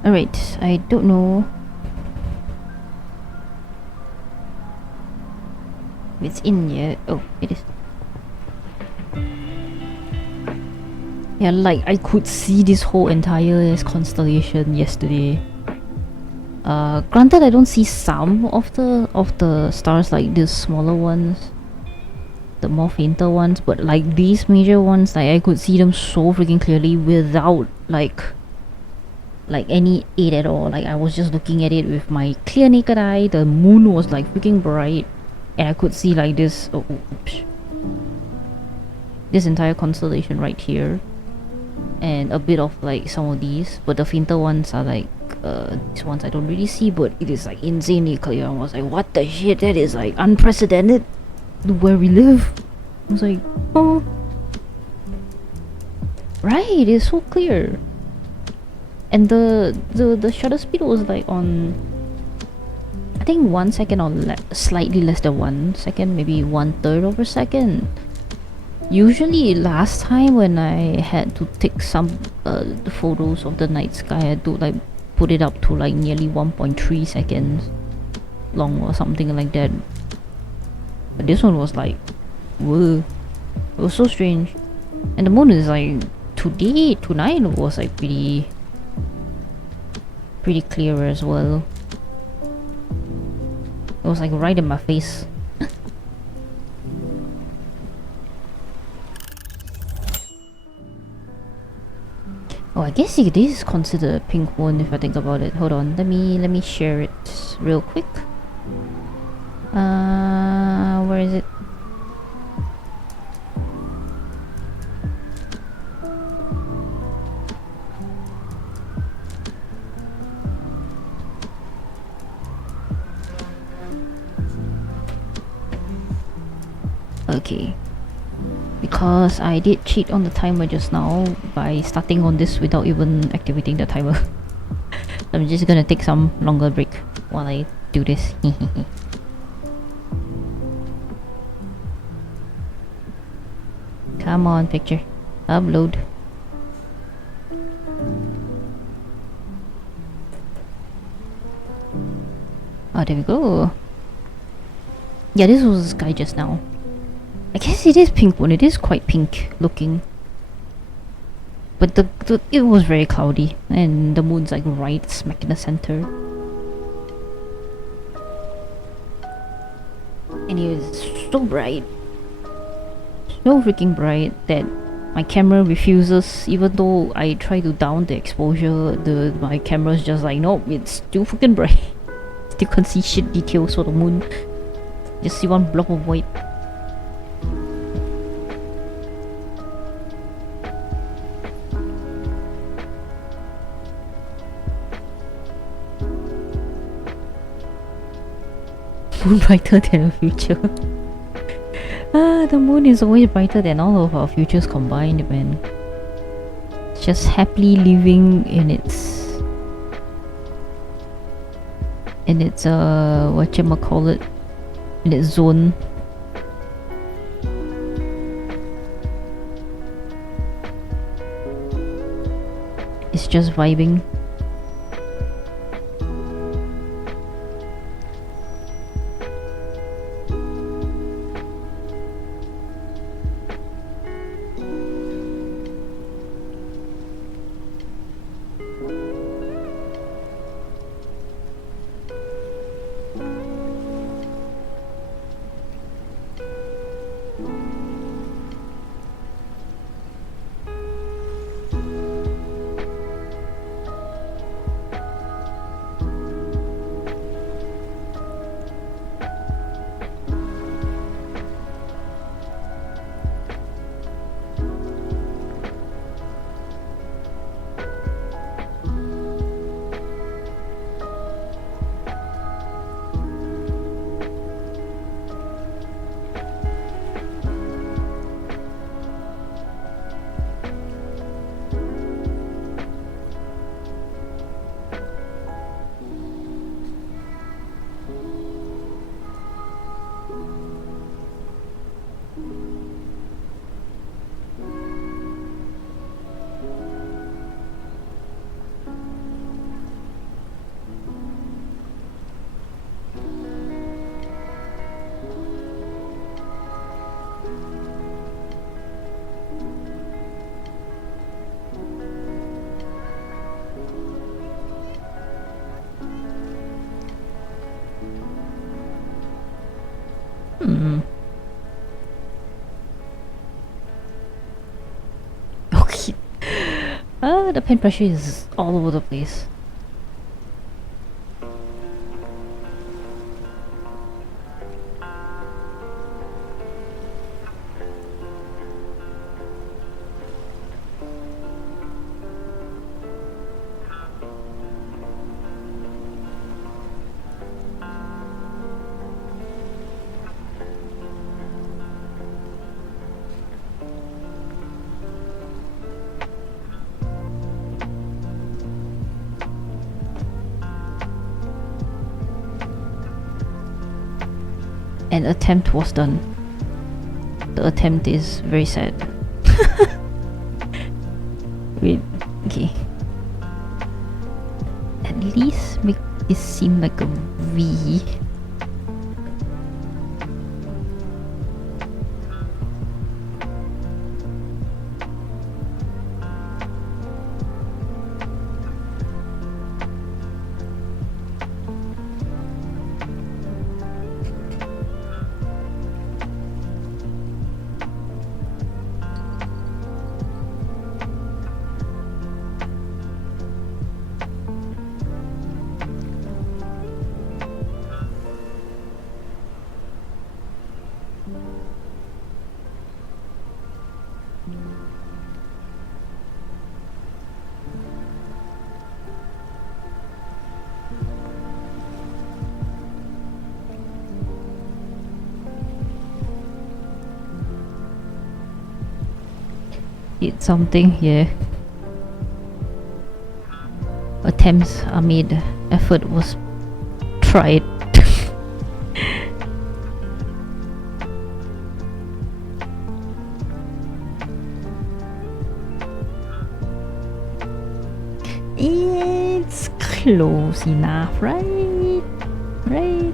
Alright, I don't know if it's in yet. Oh, it is. Yeah, like I could see this whole entire constellation yesterday. Granted I don't see some of the stars, like the smaller ones, the more fainter ones, but like these major ones, like I could see them so freaking clearly without like any aid at all. Like I was just looking at it with my clear naked eye. The moon was like freaking bright, and I could see like this this entire constellation right here, and a bit of like some of these, but the fainter ones are like these ones I don't really see, but it is like insanely clear. I was like, what the shit, that is like unprecedented where we live. I was like, oh right, it's so clear. And the shutter speed was like on I think 1 second or slightly less than 1 second, maybe 1/3 of a second. Usually last time when I had to take some the photos of the night sky, I had to like put it up to like nearly 1.3 seconds long or something like that. But this one was like, whoa, it was so strange. And the moon is like, tonight was like pretty clear as well. It was like right in my face. Oh, I guess it is considered a pink moon if I think about it. Hold on, let me share it real quick. Where is it? Okay. Because I did cheat on the timer just now by starting on this without even activating the timer. I'm just gonna take some longer break while I do this. Come on, picture. Upload. Oh, there we go. Yeah, this was the sky just now. I guess it is pink one. It is quite pink looking. But it was very cloudy and the moon's like right smack in the center. And it was so bright. So freaking bright that my camera refuses. Even though I try to down the exposure, my camera's just like, nope, it's still freaking bright. Still can't see shit details of the moon. Just see one blob of white. Moon brighter than the future. The moon is always brighter than all of our futures combined, man. It's just happily living in its whatchamacallit, in its zone. It's just vibing. Okay. The pen pressure is all over the place. An attempt was done. The attempt is very sad. Wait, okay. At least make it seem like a V. It's something, yeah. Attempts are made, effort was tried. It's close enough, right? Right?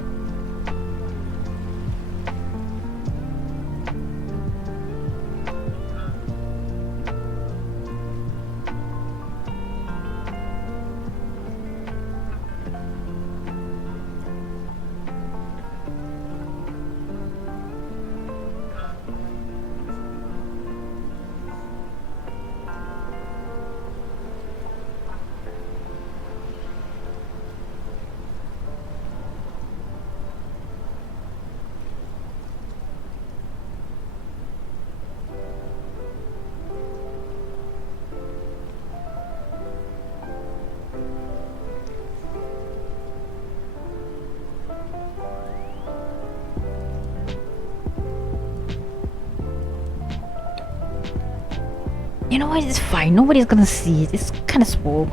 You know what? It's fine. Nobody's gonna see it. It's kind of small.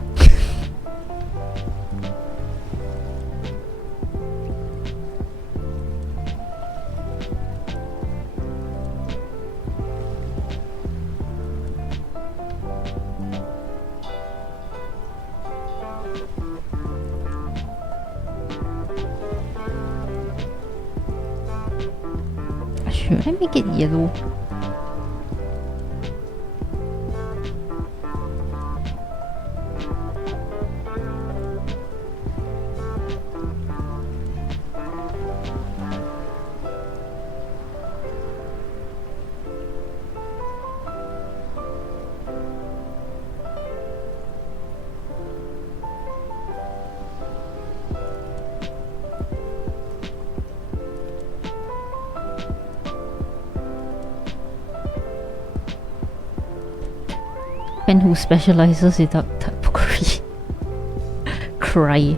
Should I make it yellow? Pen who specializes in typography. Cry.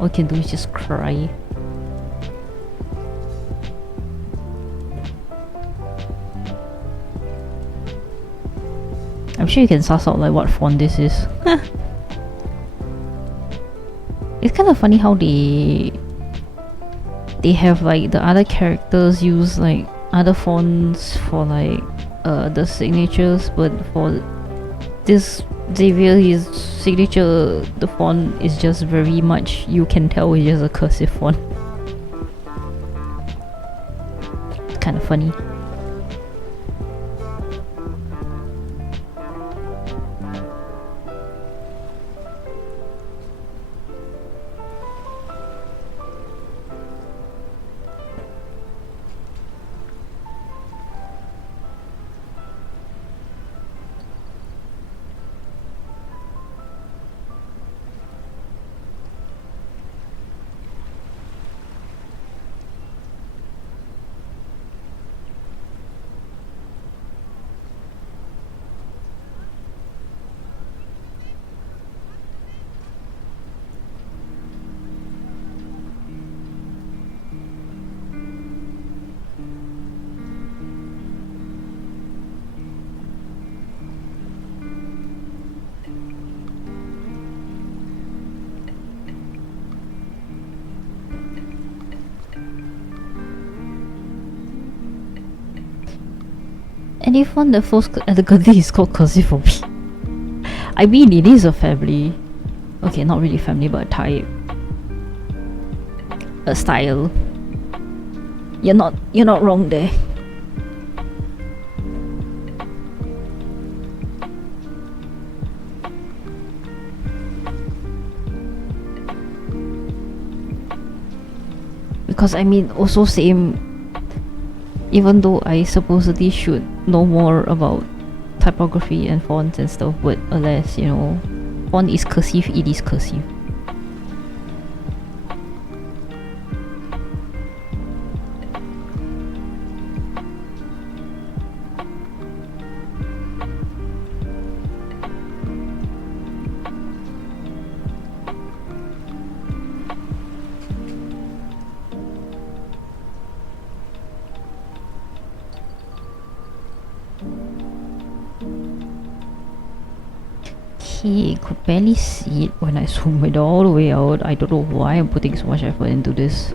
All you can do is just cry. I'm sure you can suss out like what font this is. It's kind of funny how they have like the other characters use like other fonts for like the signatures, but for this Xavier, his signature, the font is just very much, you can tell it's just a cursive font. It's kind of funny. Any font that flows elegantly is called cursive for me. I mean, it is a family. Okay, not really family, but a type. A style. You're not wrong there. Because I mean, also same, even though I supposedly should know more about typography and fonts and stuff, but alas, you know, font is cursive, it is cursive. Okay, could barely see it when I zoom it all the way out. I don't know why I'm putting so much effort into this.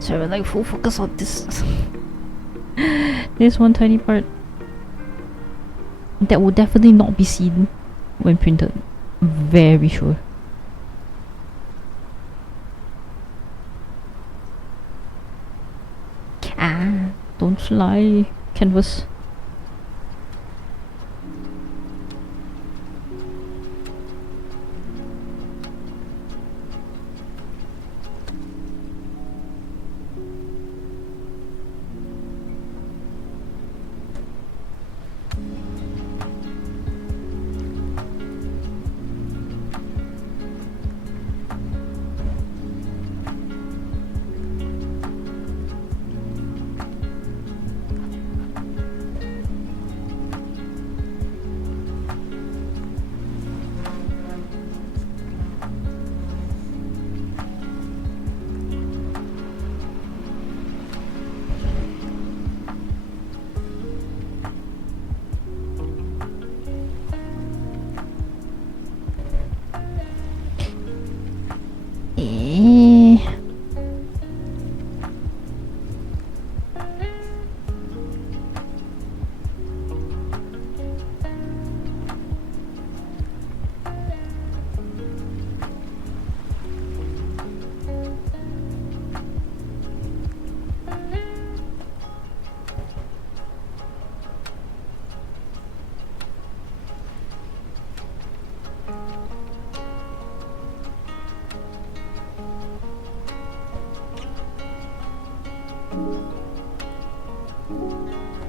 So like full focus on this this one tiny part that would definitely not be seen when printed. Very sure. Ah, don't fly, canvas.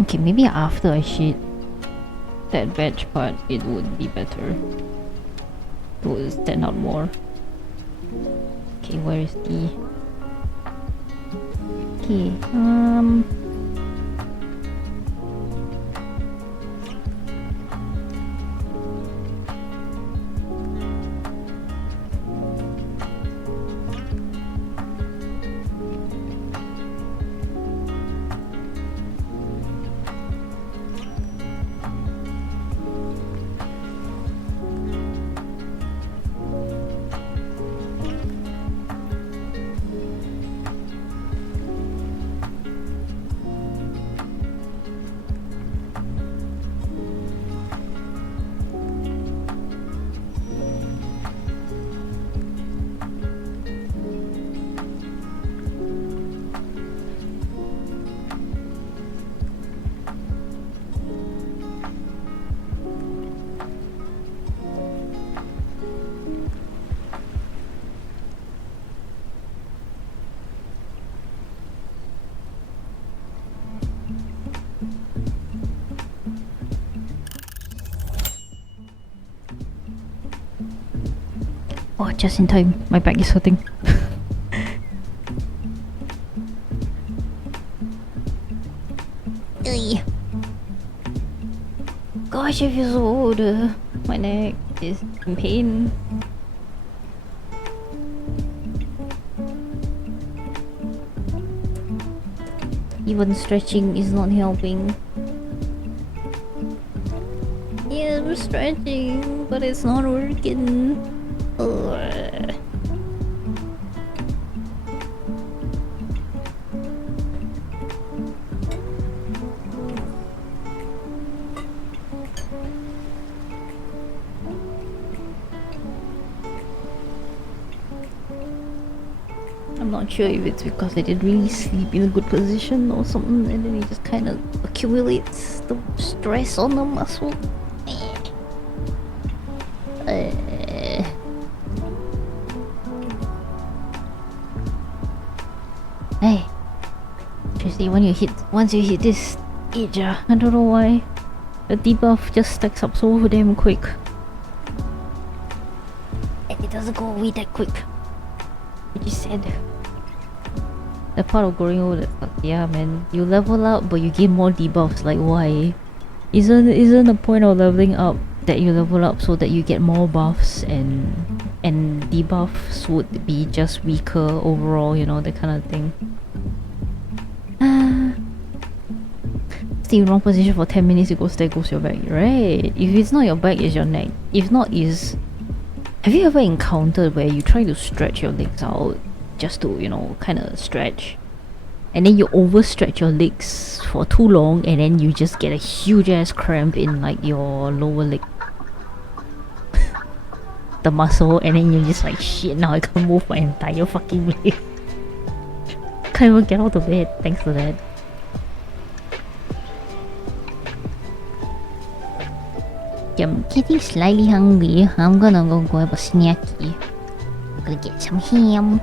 Okay, maybe after I shade that batch part, it would be better. It would stand out more. Okay, where is the... Okay, Oh, just in time. My back is hurting. Gosh, I feel so old. My neck is in pain. Even stretching is not helping. Yeah, I'm stretching, but it's not working. Ugh. I'm not sure if it's because I didn't really sleep in a good position or something, and then it just kind of accumulates the stress on the muscle. Hey, Tracy, once you hit this age, I don't know why the debuff just stacks up so damn quick, and it doesn't go away that quick. Which is sad. The part of growing old, yeah, man. You level up, but you gain more debuffs. Like, why? Isn't the point of leveling up that you level up so that you get more buffs and debuffs would be just weaker overall? You know, that kind of thing. Stay in wrong position for 10 minutes. It goes there, goes your back. Right? If it's not your back, it's your neck. If not, is. Have you ever encountered where you try to stretch your legs out just to, you know, kind of stretch, and then you overstretch your legs for too long, and then you just get a huge ass cramp in like your lower leg, the muscle, and then you're just like, shit, now I can't move my entire fucking leg. Can't even get out of bed thanks to that. I'm getting slightly hungry. I'm gonna go grab a snacky. I'm gonna get some ham.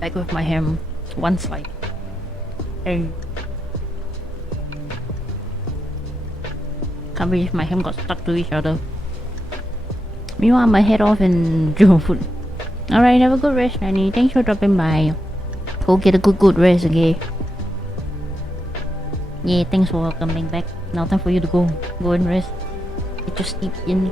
Back with my ham, one slide. And can't believe my ham got stuck to each other. Meanwhile, I'm head off and drink food. Alright, have a good rest, Nanny. Thanks for dropping by. Go get a good rest, okay? Yeah, thanks for coming back. Now time for you to go and rest. Get your sleep in.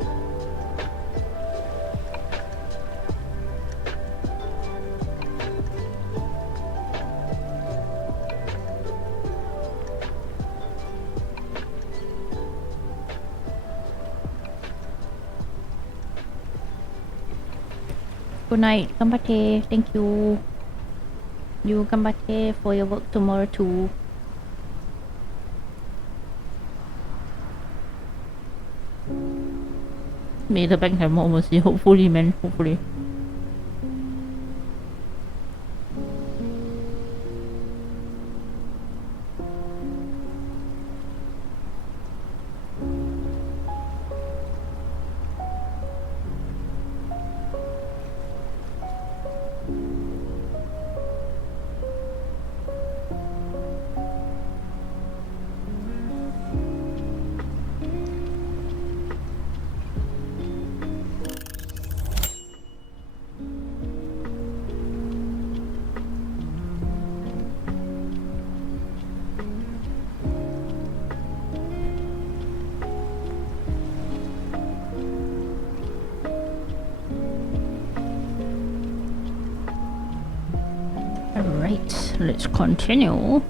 Good night, Kambate. Thank you. You Kambate for your work tomorrow too. May the bank have more mercy, hopefully, man. Hopefully. Alright, let's continue.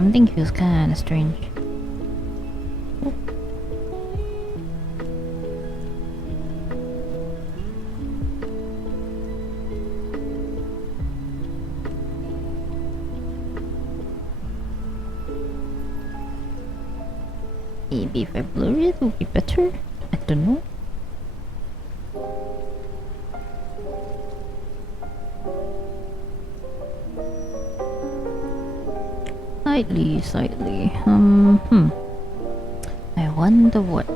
Something feels kinda strange. Maybe if I blur it will be better? I don't know. Slightly. I wonder what.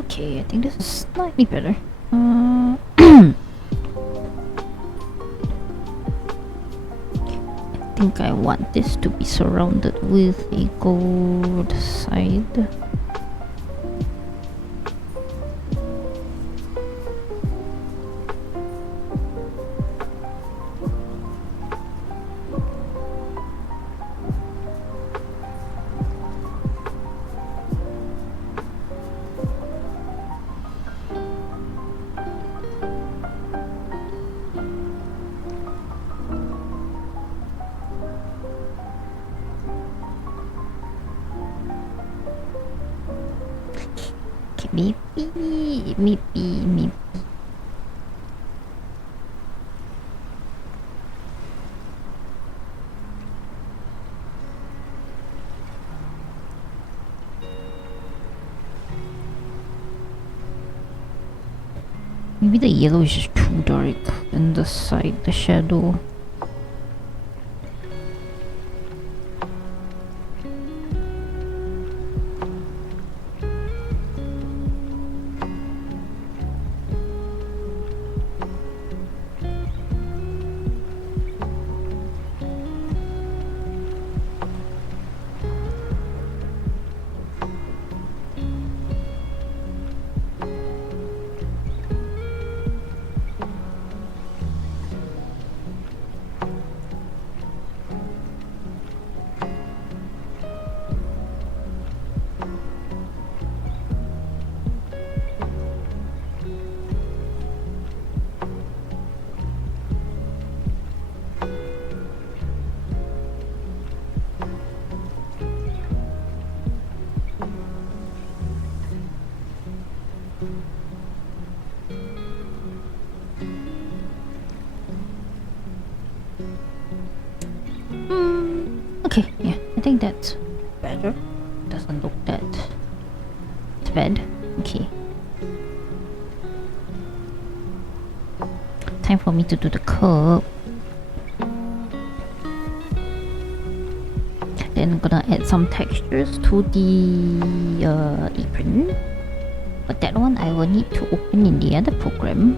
Okay, I think this is slightly better. think I want this to be surrounded with a gold side. Maybe. Maybe the yellow is just too dark and the side, the shadow. Okay, yeah, I think that's better. Doesn't look that bad. Okay. Time for me to do the curb. Then I'm gonna add some textures to the apron. But that one I will need to open in the other program.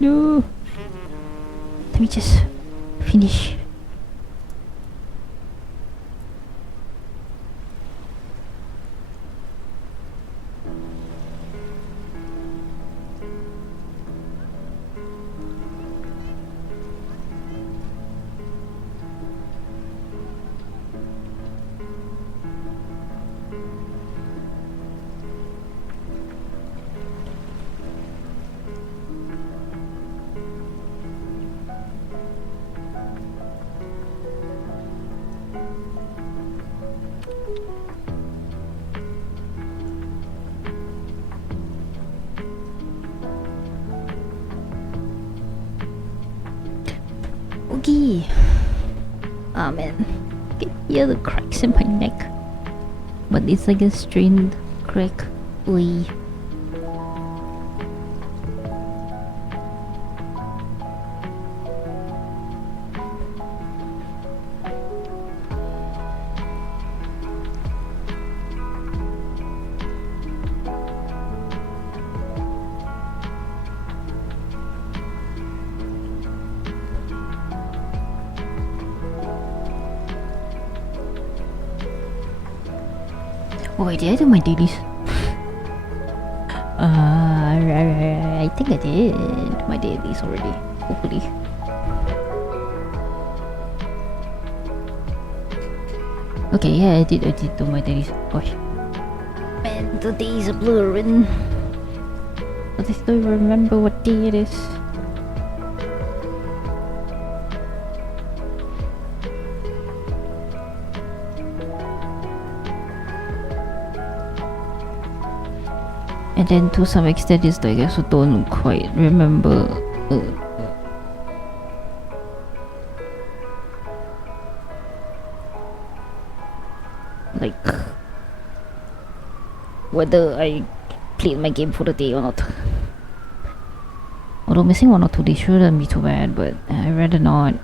No. Let me just finish. Okay. Ah man, I can hear the cracks in my neck, but it's like a strained crack. Oi. Oh wait, did I do my dailies? I think I did my dailies already, hopefully. Okay, yeah, I did do my dailies. Gosh. Man, the days are blurring. But I still remember what day it is. And then to some extent it's like I also don't quite remember like whether I played my game for the day or not. Although missing 1 or 2 days shouldn't be too bad, but I'd rather not.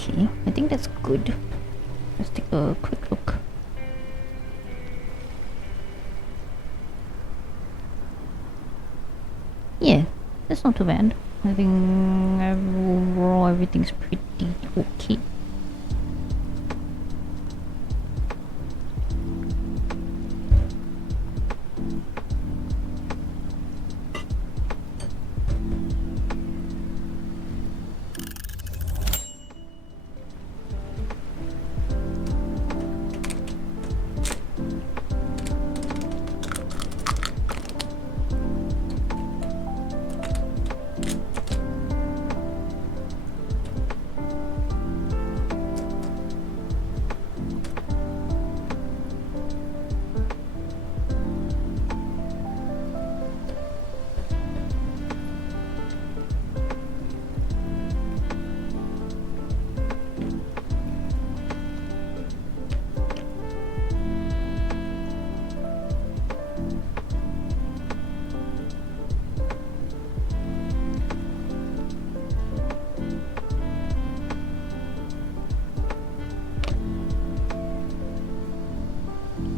Okay, I think that's good. Let's take a quick look. Yeah, that's not too bad. I think overall everything's pretty okay.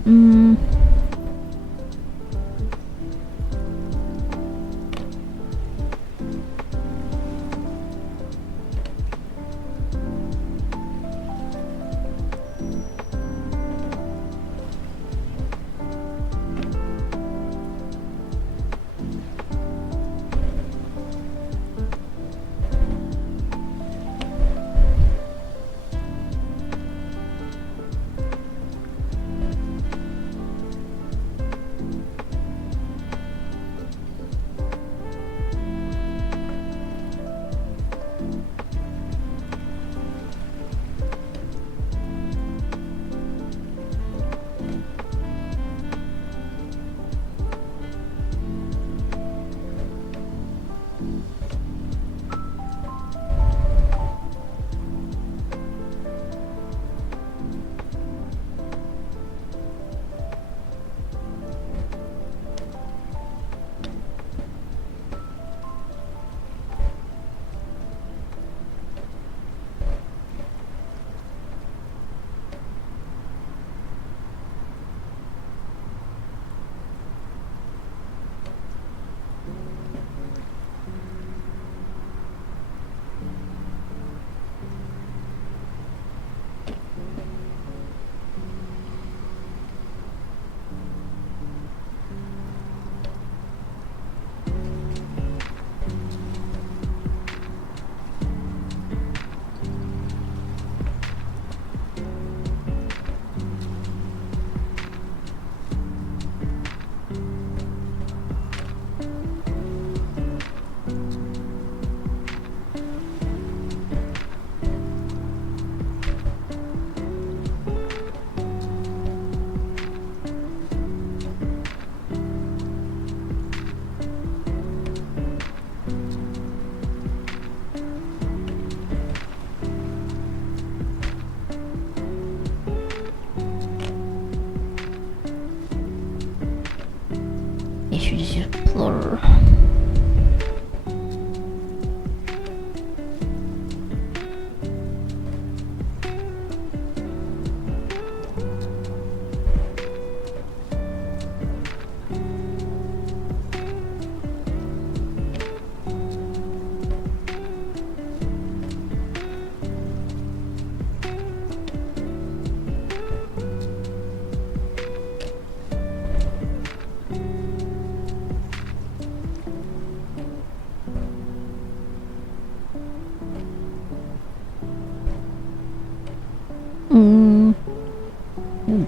Mm. You should just use blur. Mm. Mm.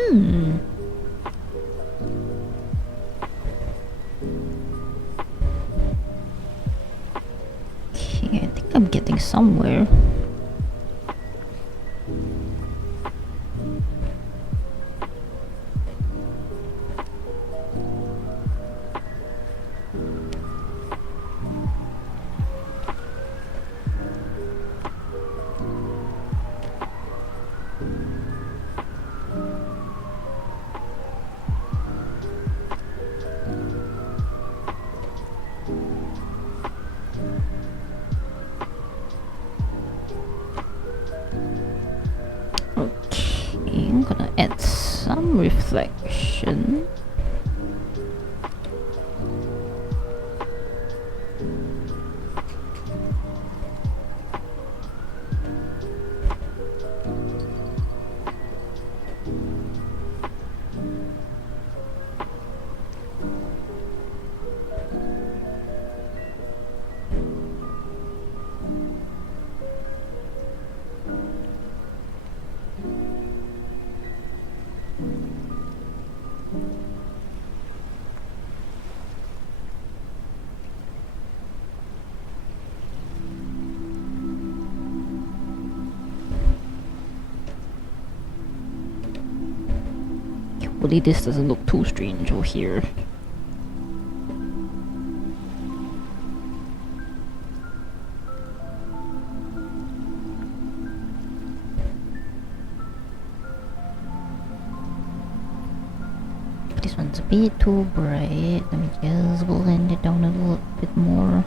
Hmm. Okay, I think I'm getting somewhere. Okay, I'm gonna add some reflection. Hopefully this doesn't look too strange over here. This one's a bit too bright. Let me just blend it down a little bit more.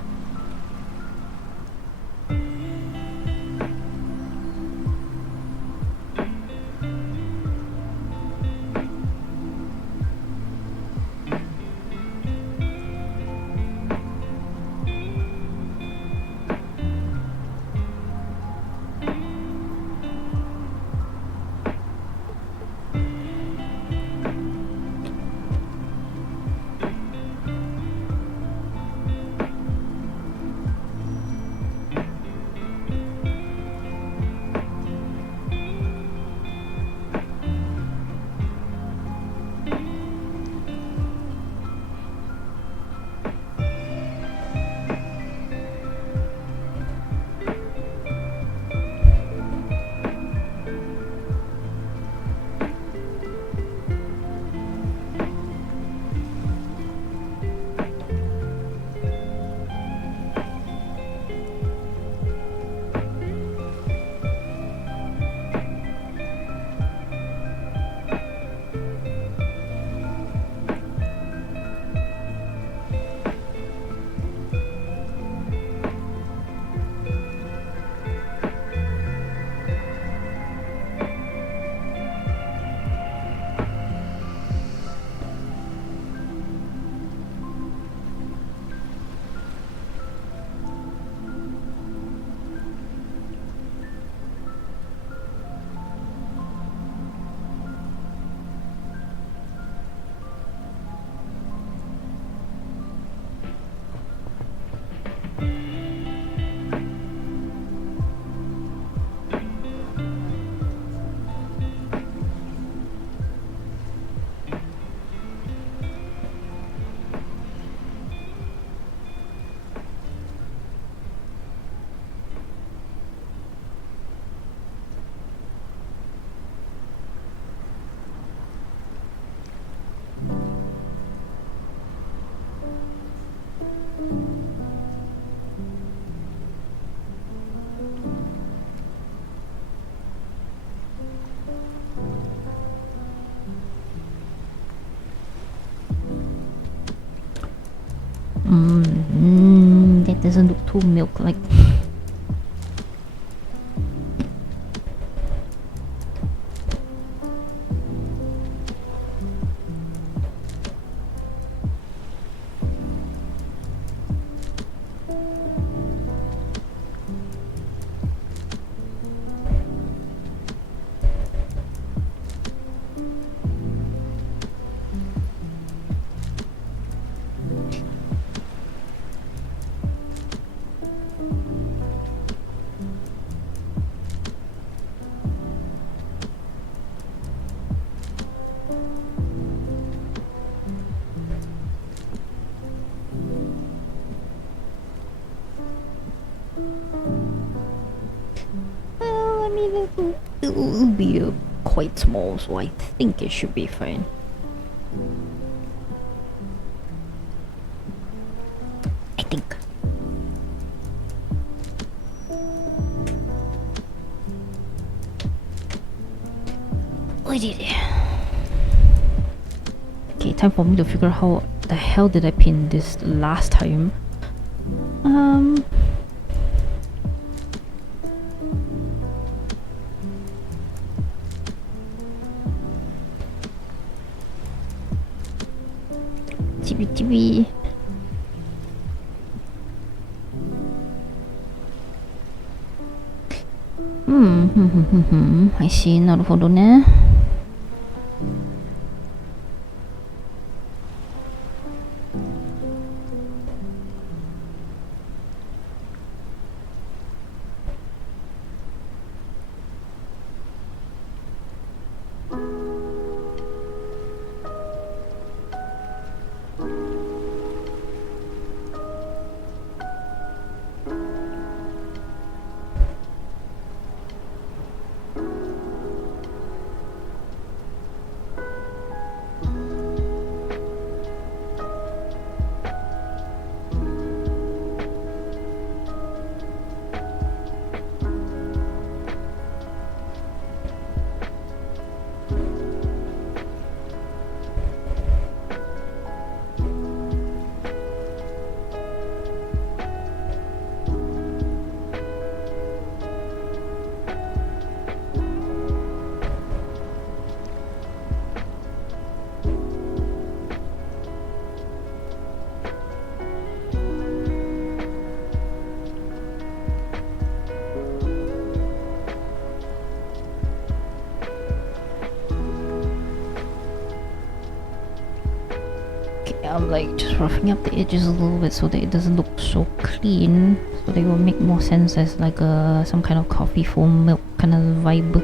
That doesn't look too milk-like. it'll be quite small, so I think it should be fine. I think. Okay, time for me to figure out how the hell did I pin this last time. TV. I see, なるほどね。I'm like just roughing up the edges a little bit so that it doesn't look so clean, so they will make more sense as like some kind of coffee foam milk kind of vibe.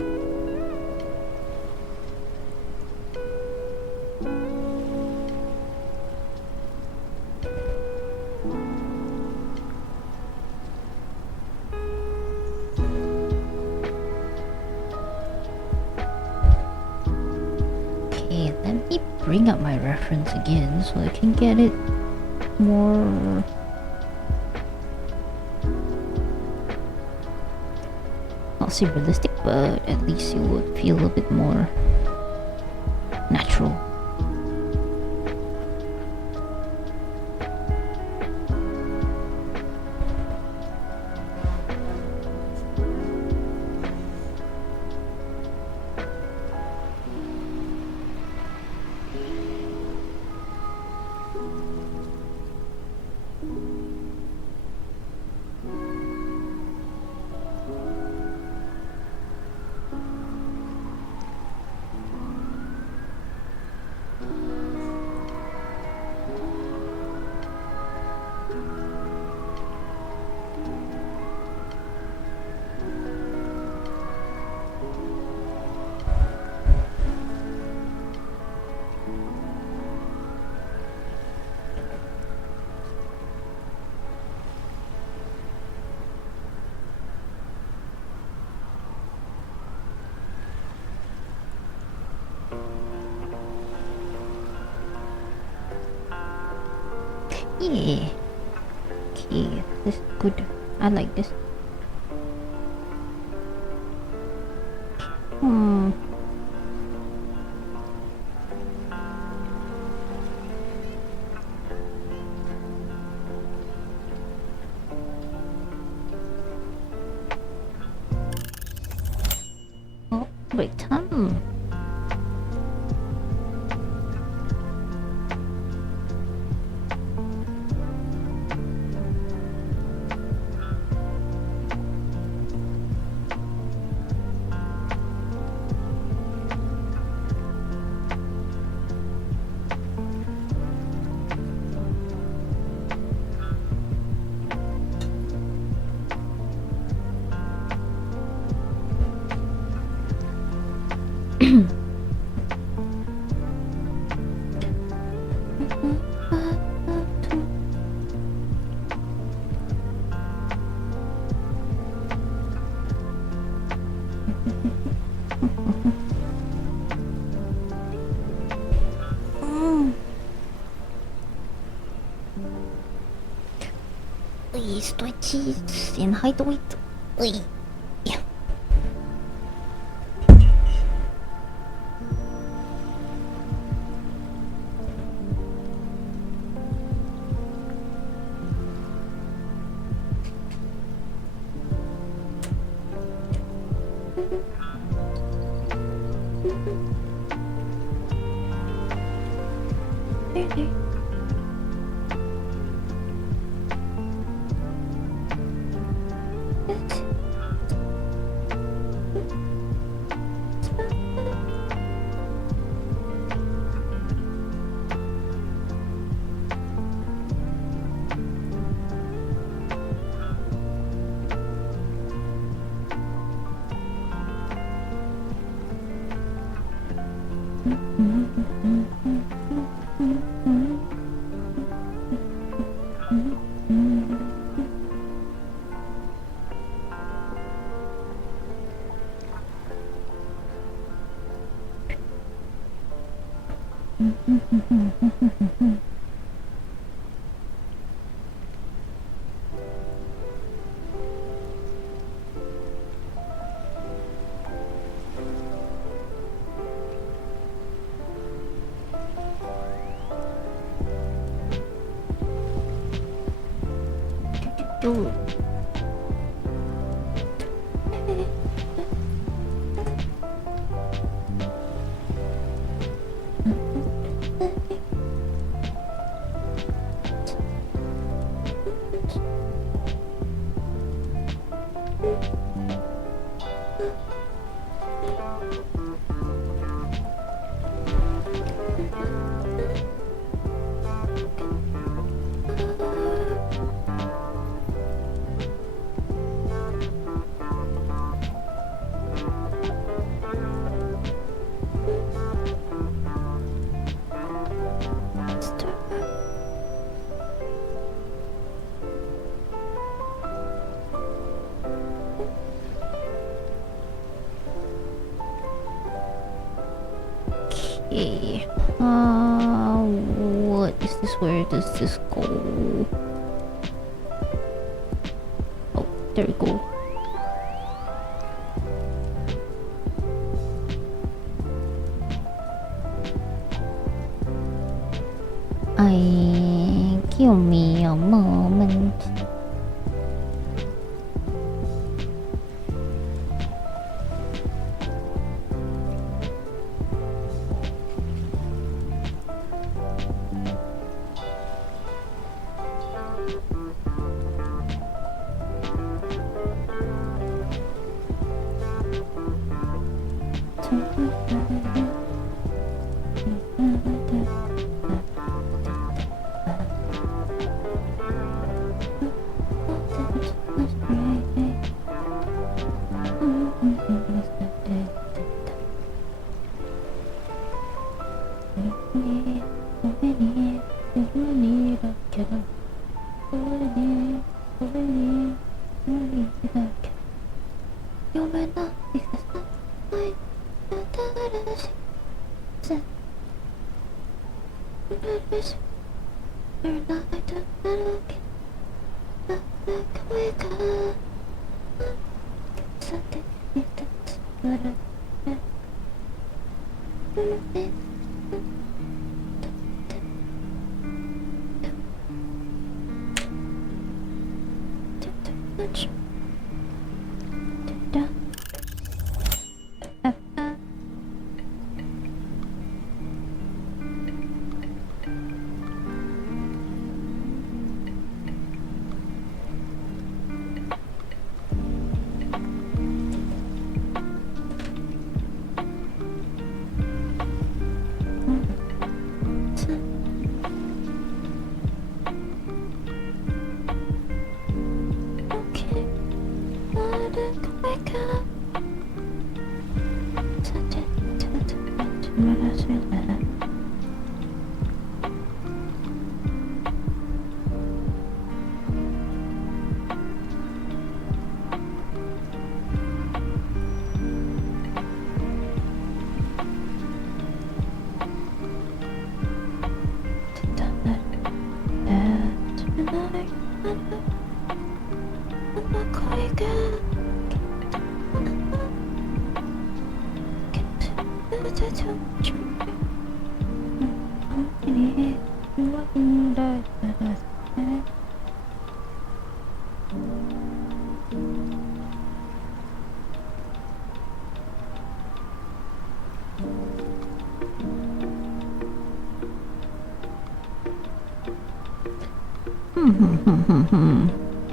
Okay, let me bring up my reference again so I can get it more. Not say realistic, but at least it would feel a bit more natural. Yeah. Okay, this is good. I like this. Oh, wait, stretches and height weight. Oi. Yeah. Ooh. Okay. What is this? Where does this go? Oh, there we go. Give me a moment.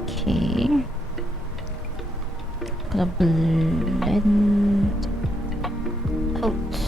Okay. Gonna blend out. Oops.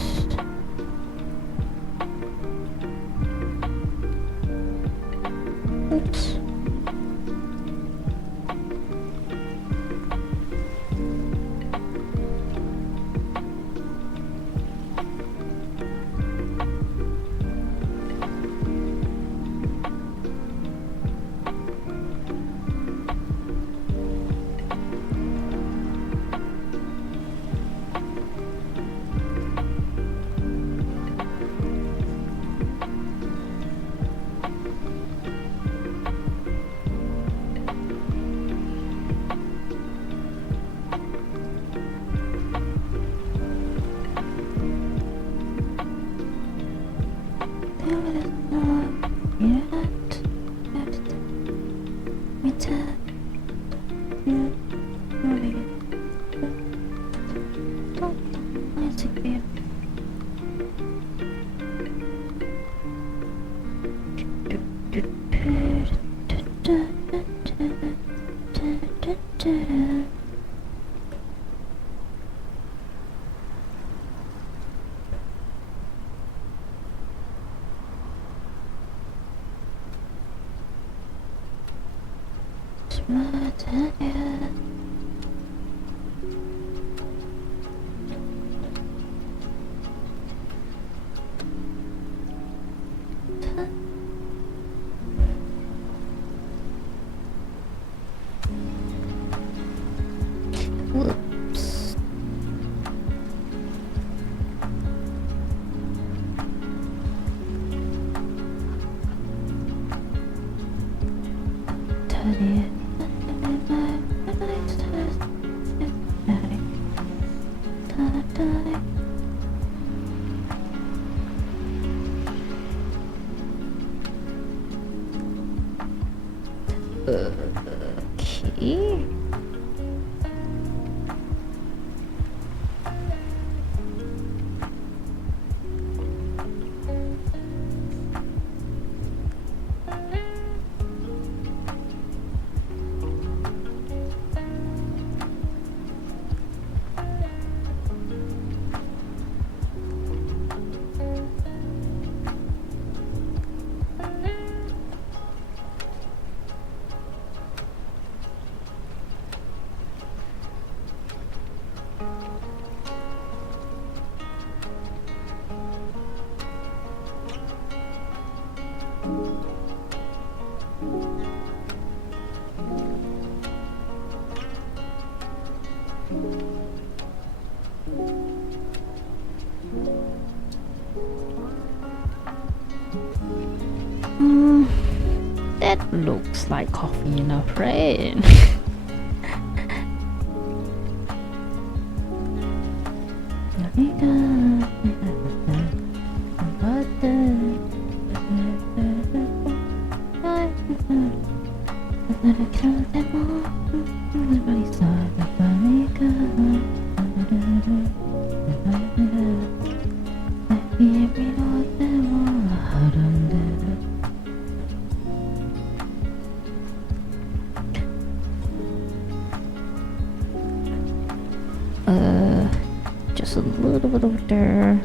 Whoops. Okay. That looks like coffee enough, right? Just a little bit over there.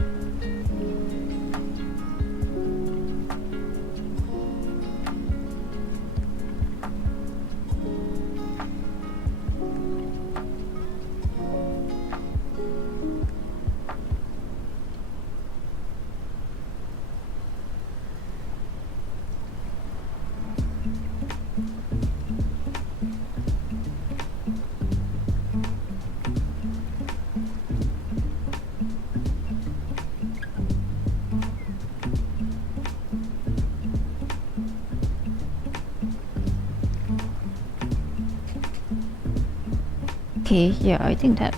Okay, yeah, I think that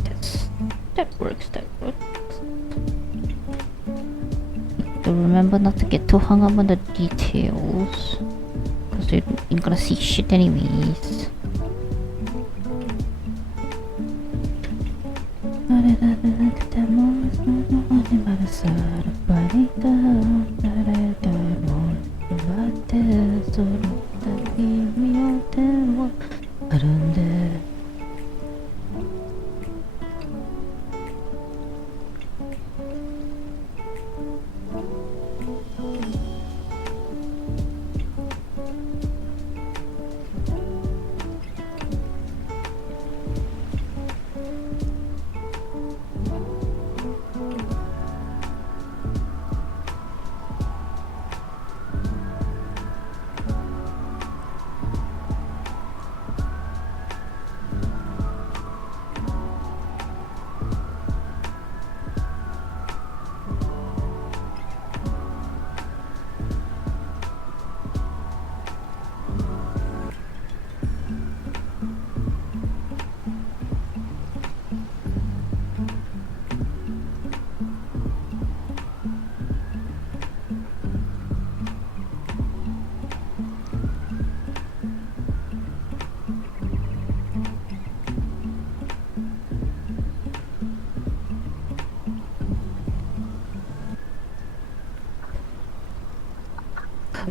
works. That works. to remember not to get too hung up on the details, because you ain't gonna see shit anyways.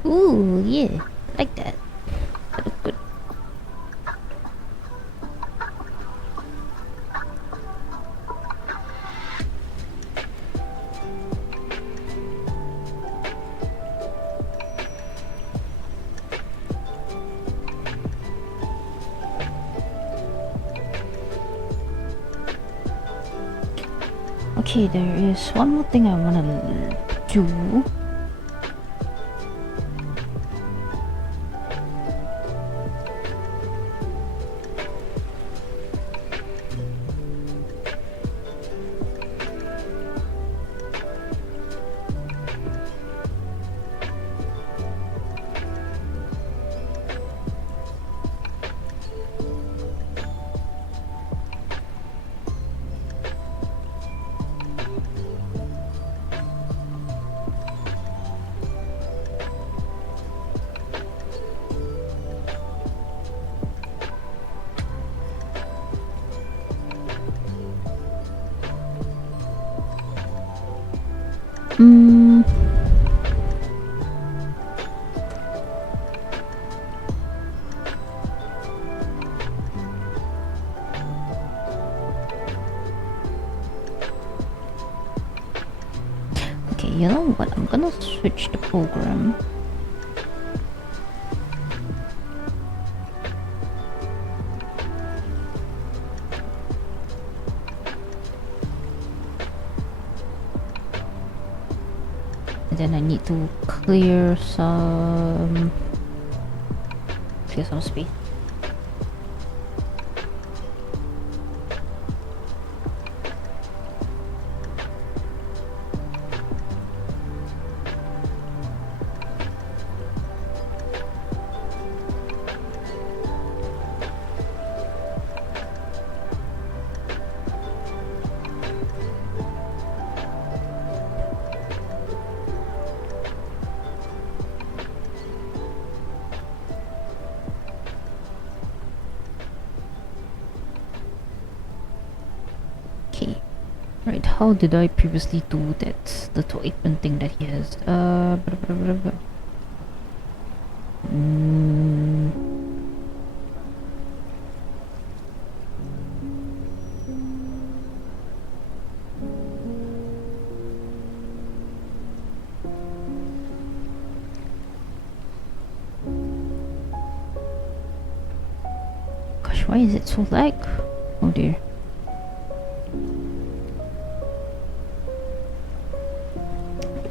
Ooh, yeah, like that. That look good. Okay, there is one more thing I wanna do. Okay, you know what? I'm gonna switch the program. And then I need to clear some space. Right, how did I previously do that little apron thing that he has? Gosh, why is it so lag? Oh dear.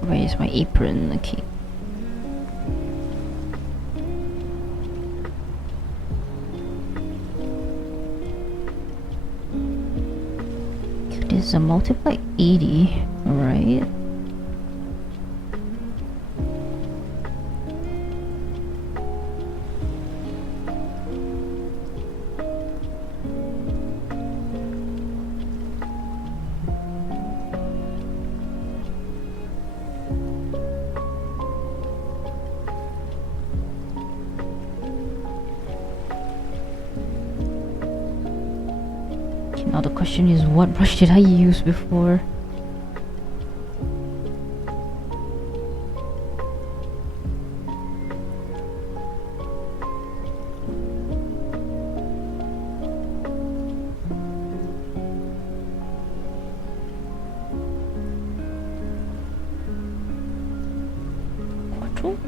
Where is my apron? Okay. This is a multiply 80, right? Okay, now the question is, what brush did I use before? Quattro?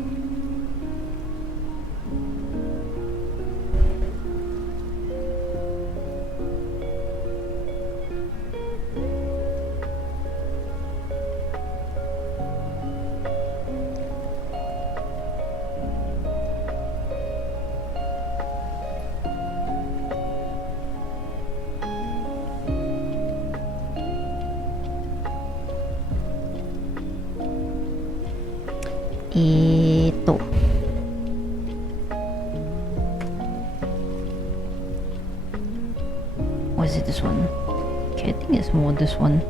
Eto. Or is it this one? Okay, I think it's more this one.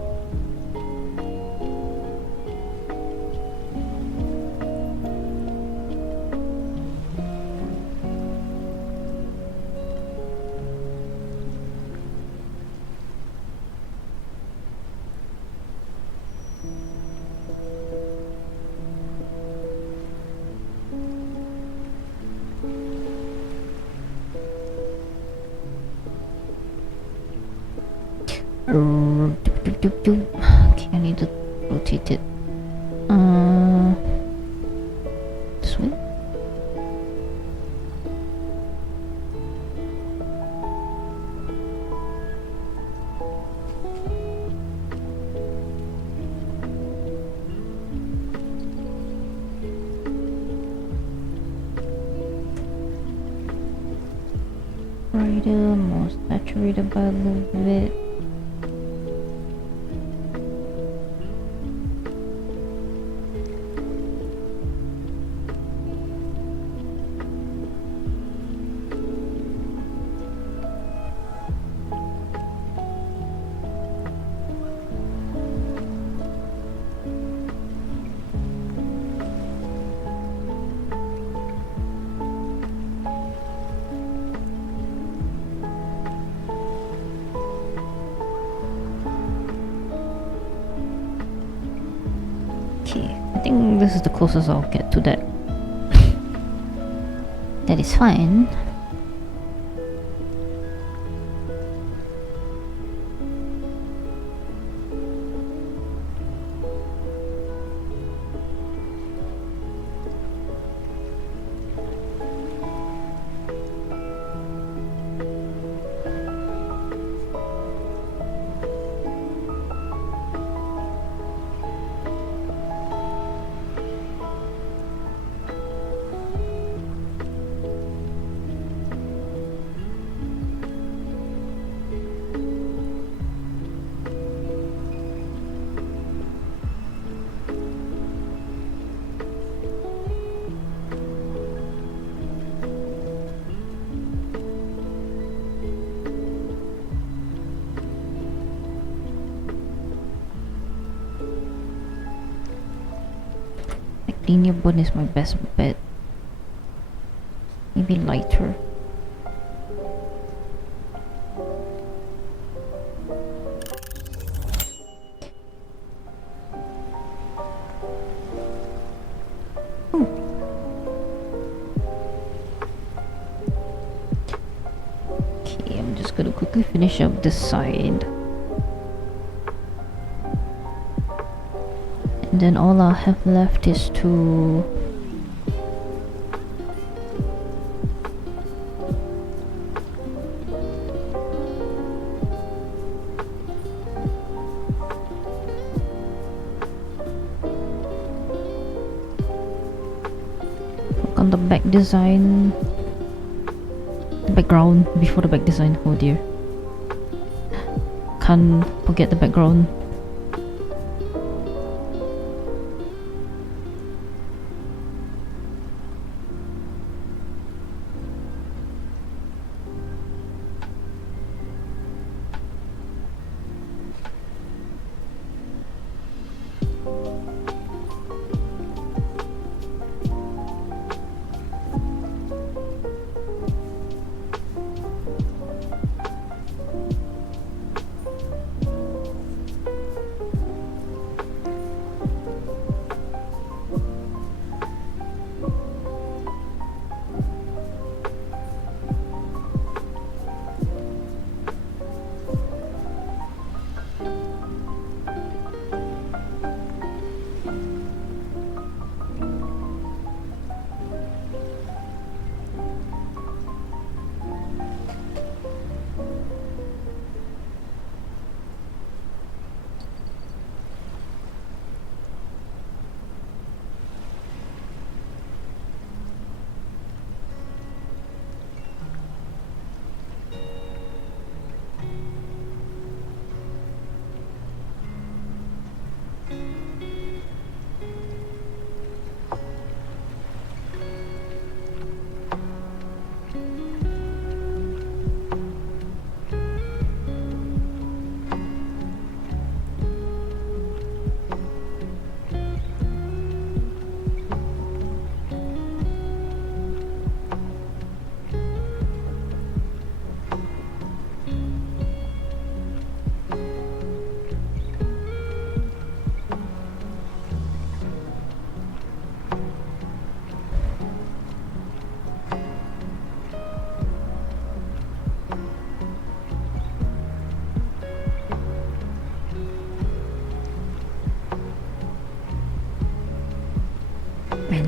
Okay, I need to rotate it. This way. Brighter, more saturated by a little bit. I think this is the closest I'll get to that. That is fine. Linear bone is my best bet. Maybe lighter. Okay, I'm just gonna quickly finish up this side. And then all I have left is to work on the back design, the background before the back design. Oh dear, can't forget the background.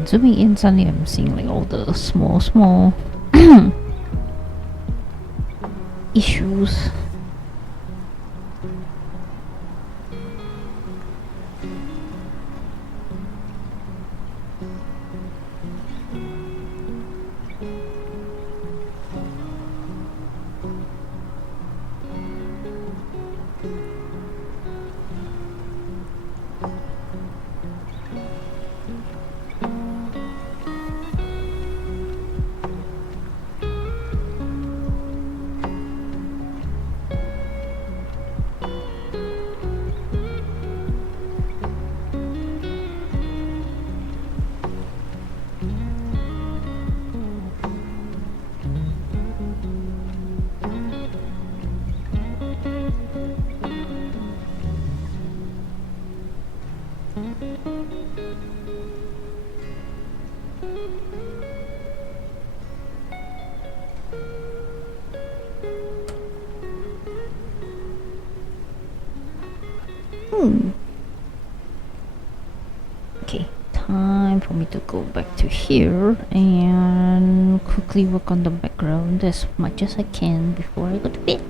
zooming in, suddenly I'm seeing like all the small issues. Okay, time for me to go back to here and quickly work on the background as much as I can before I go to bed.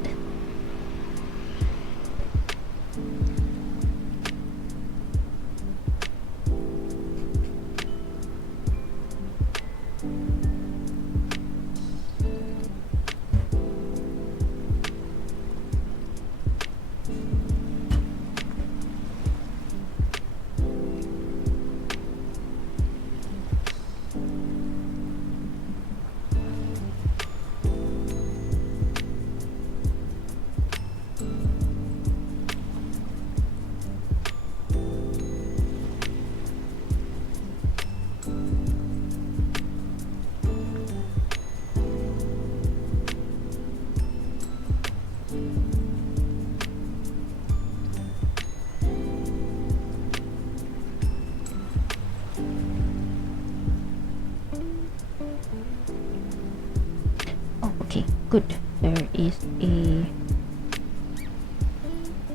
Okay, good. There is a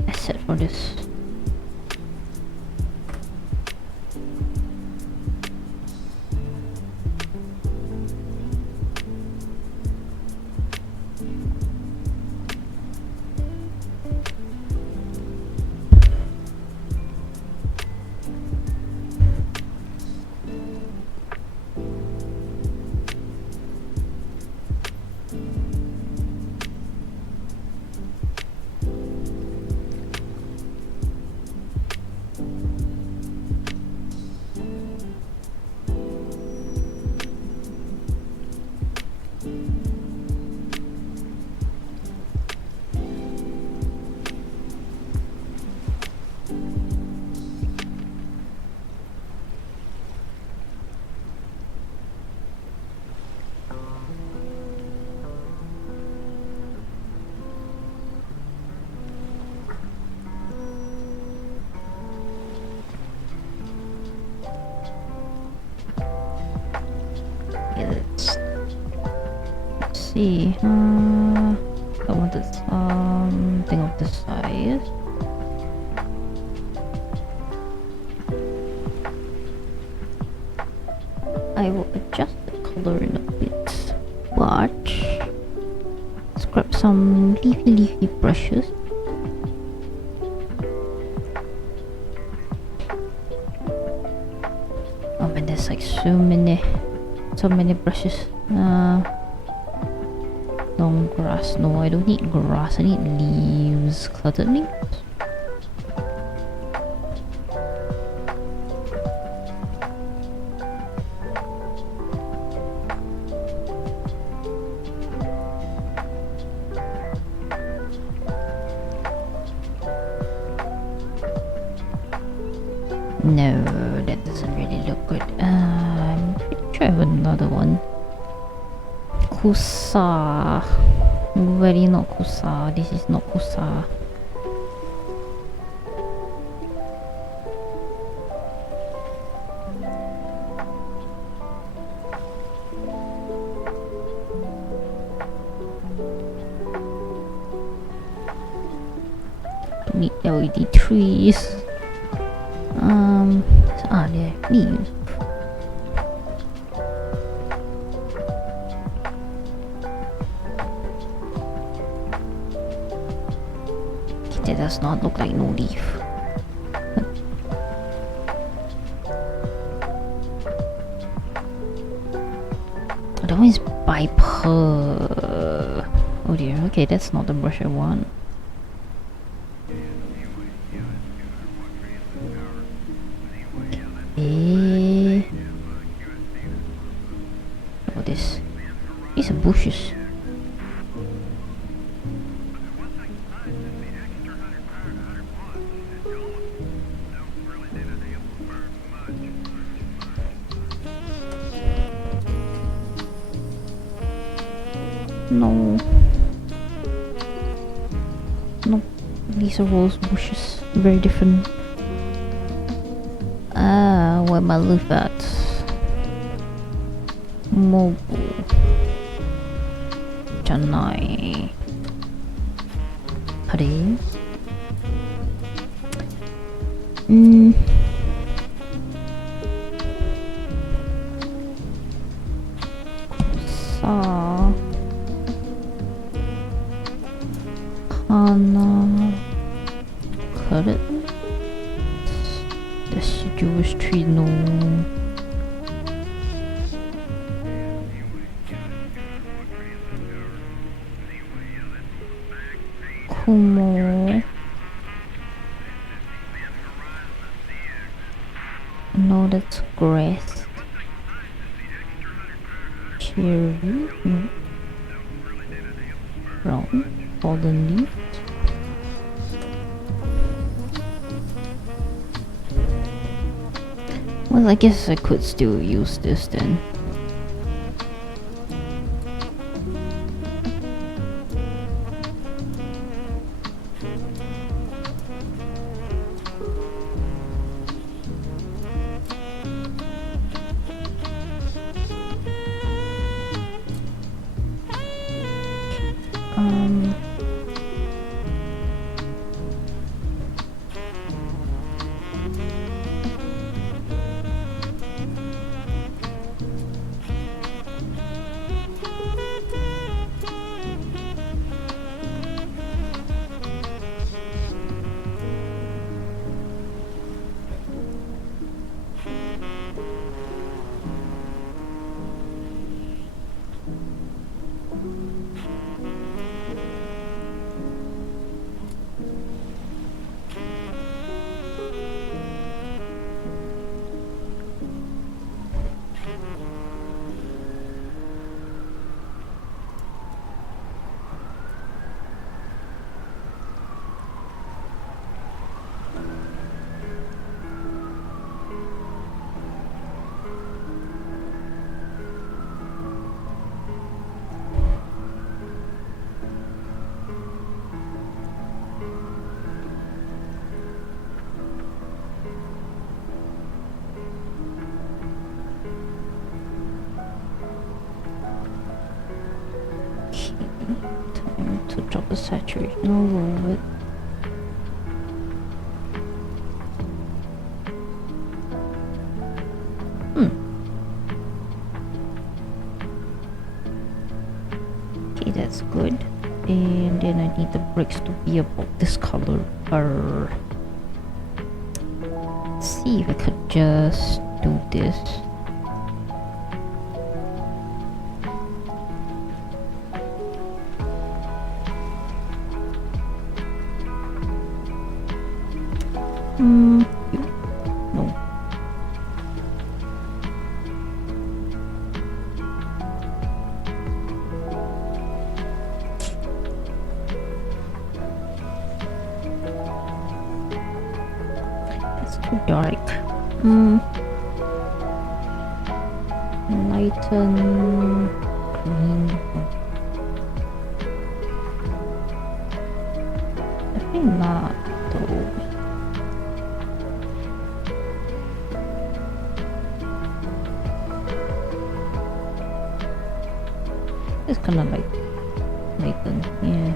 asset for this. Let's see. I wanted something of the size. I will adjust the color in a bit. Watch. Let's grab some leafy brushes. Oh man, there's like so many brushes. Long grass. No, I don't need grass. I need leaves. Cluttered leaves. No, that doesn't really look good. I'm pretty sure I have another one. Kusa. Very not Kusa. This is not Kusa. Need LED trees. There, leaves. It does not look like no leaf. That one is by per. Oh dear, okay, that's not the brush I want. Okay. Oh, these are bushes. No. No. These are rose bushes. Very different. Ah, where my leaf at? Mobile. Chennai. Hare. Sa. Hana. Carrot. Deciduous tree, no. Kumo. No, that's grass. Cherry, no. Brown, golden leaf. Well, I guess I could still use this then. Time to drop the saturation a little bit. Okay, that's good. And then I need the bricks to be about this color. Let's see if I could just do this. No. It's too dark. Lighten green. I think not though. It's kind of like Nathan, yeah.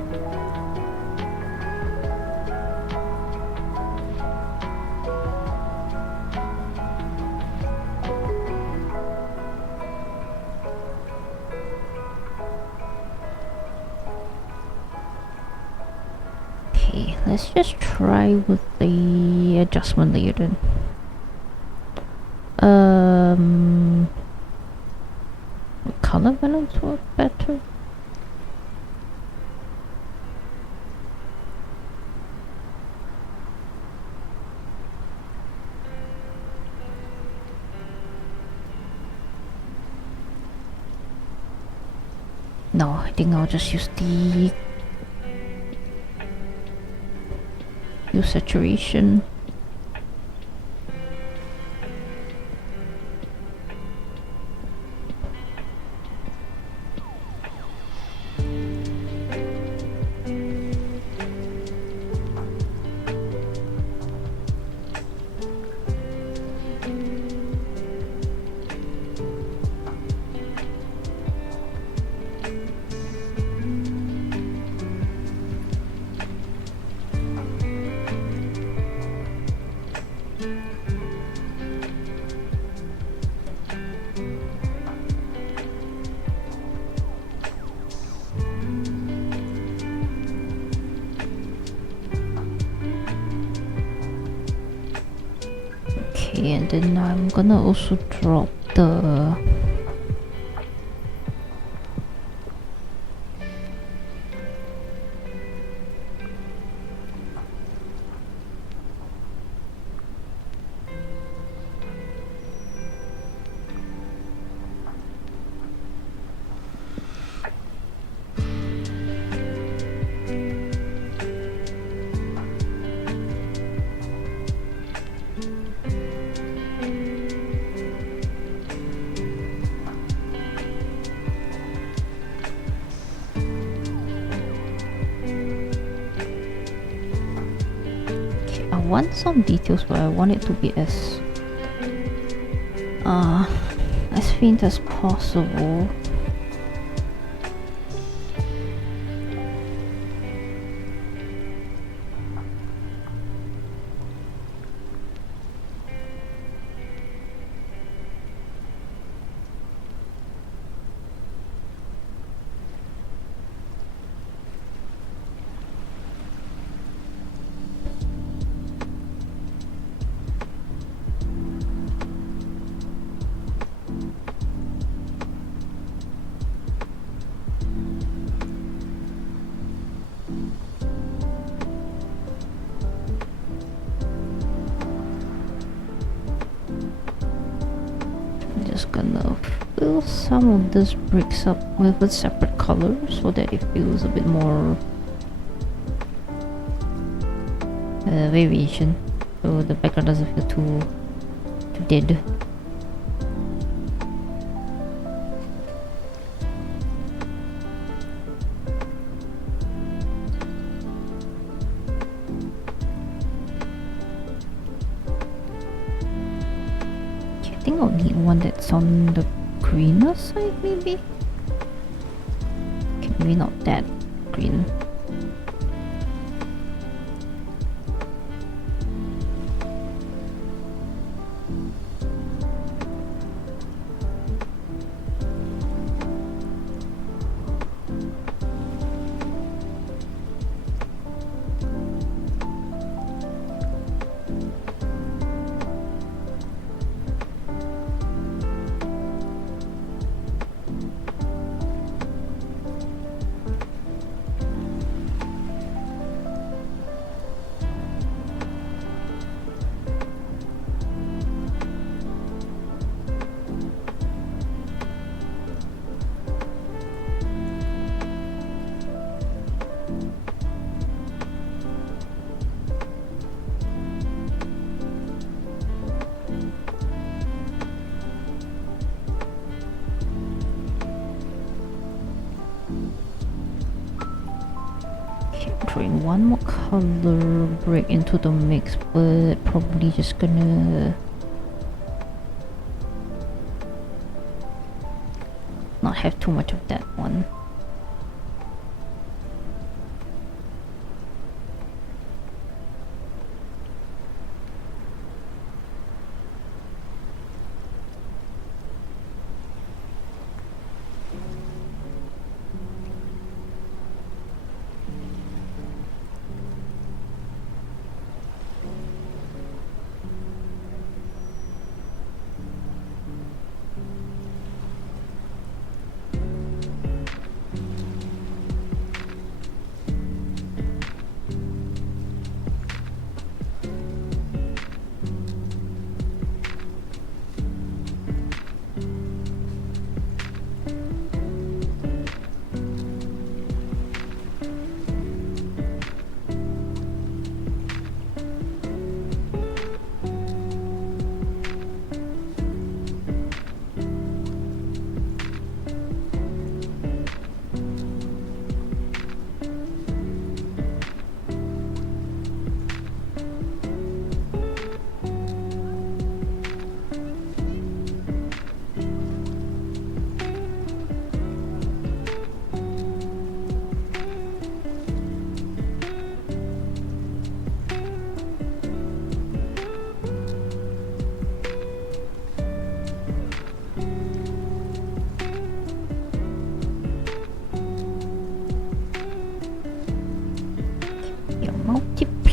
Okay, let's just try with the adjustment layer then. Would color balance work better? No, I think I'll just use the hue saturation. Okay, and then I'm gonna also drop the I want some details, but I want it to be as faint as possible. Just gonna fill some of these bricks up with a separate color so that it feels a bit more variation, so the background doesn't feel too dead. I think I'll need one that's on the greener side, maybe? Okay, maybe not that green. Throwing one more color brick into the mix, but probably just gonna not have too much of that one.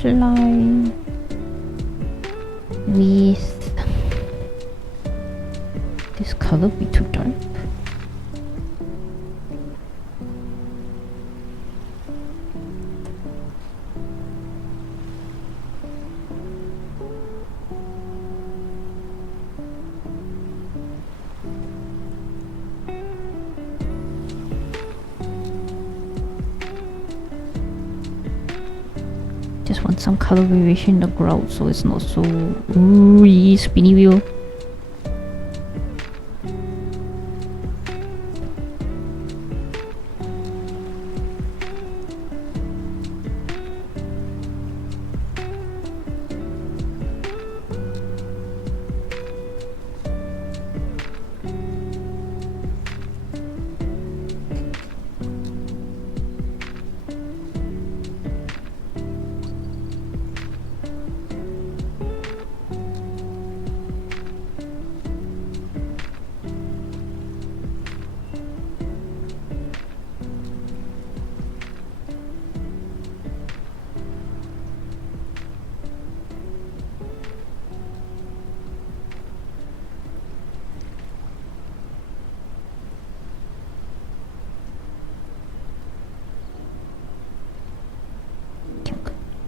apply with this color be too dark. Just want some color variation in the ground so it's not so ooey spinny wheel.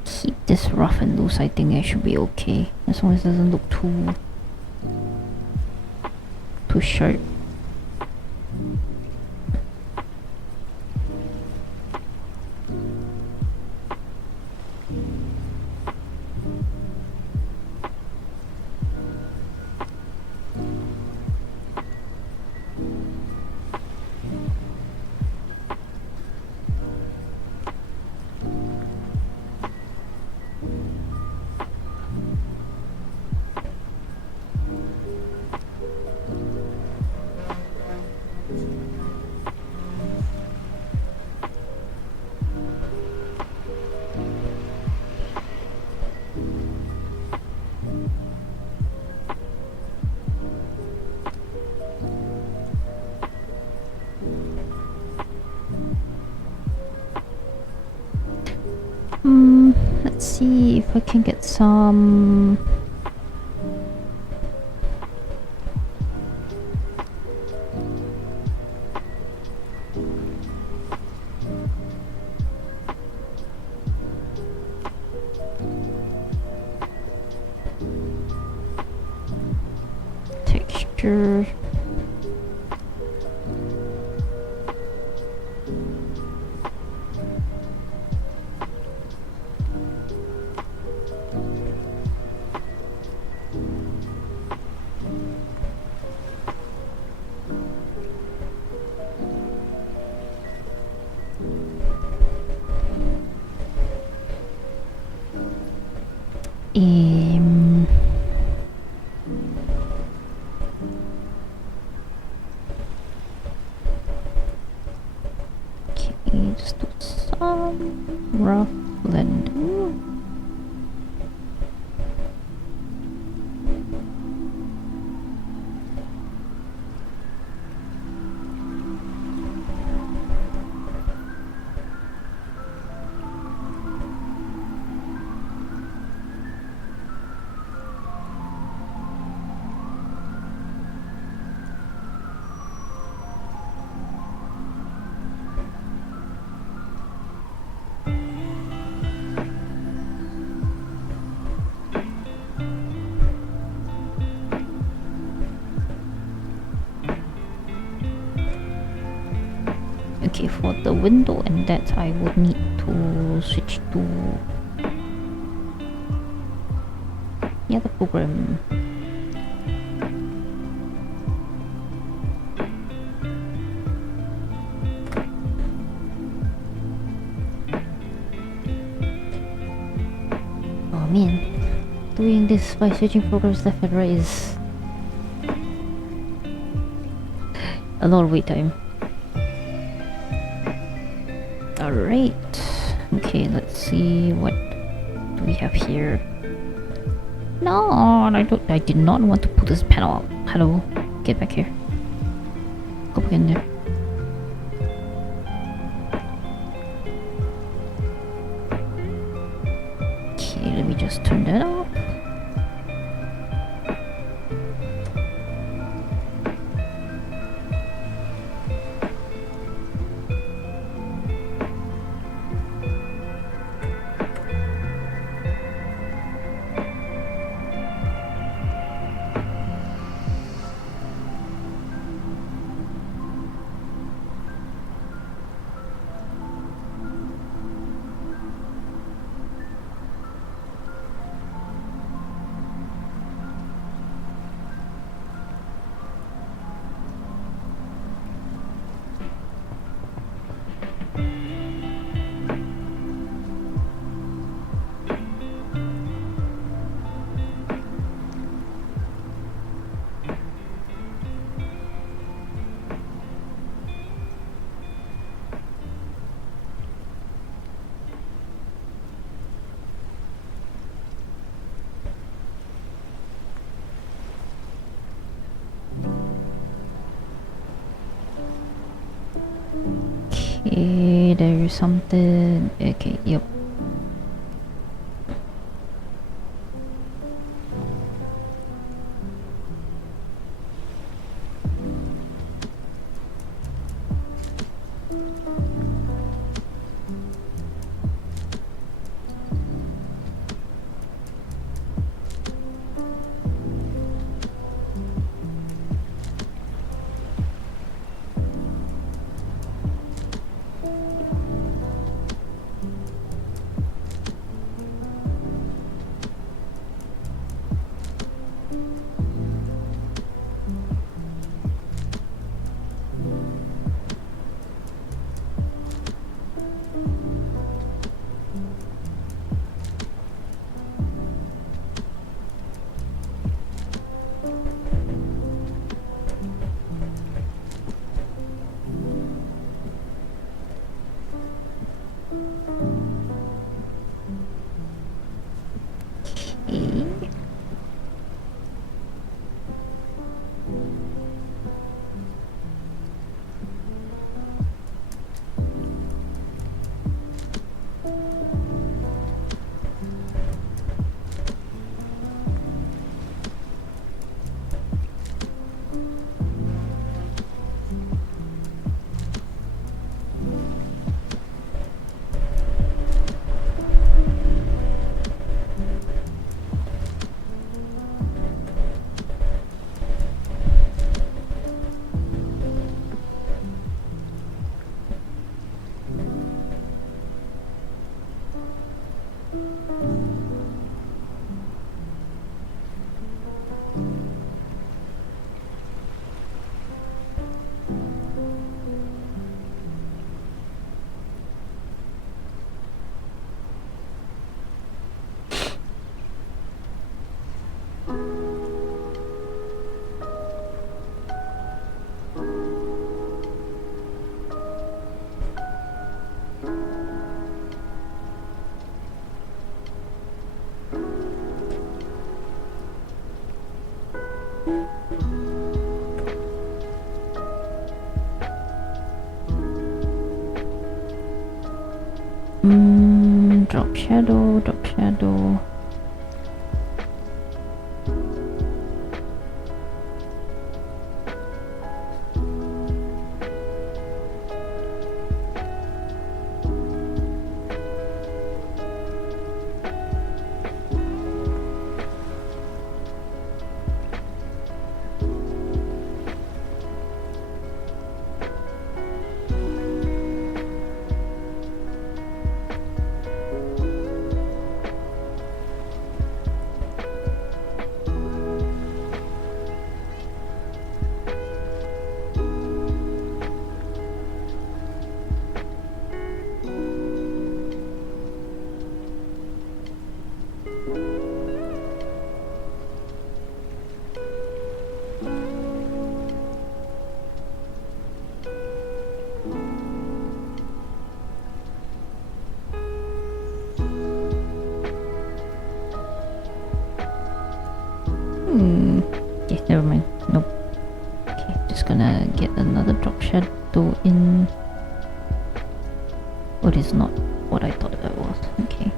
Keep this rough and loose. I think it should be okay as long as it doesn't look too sharp. Let's see if I can get some texture. Okay, just do some rough blend. Okay, for the window and that I would need to switch to the other program. Oh man, doing this by switching programs left and right is a lot of wait time. Alright, okay, let's see what do we have here. No, I did not want to put this panel out. Hello, get back here. Go back in there. Okay, let me just turn that off. Okay, there's something. Okay, yep. Okay. Drop shadow, drop shadow. Okay, never mind. Nope. Okay, just gonna get another drop shadow in. Oh, it is not what I thought it was. Okay.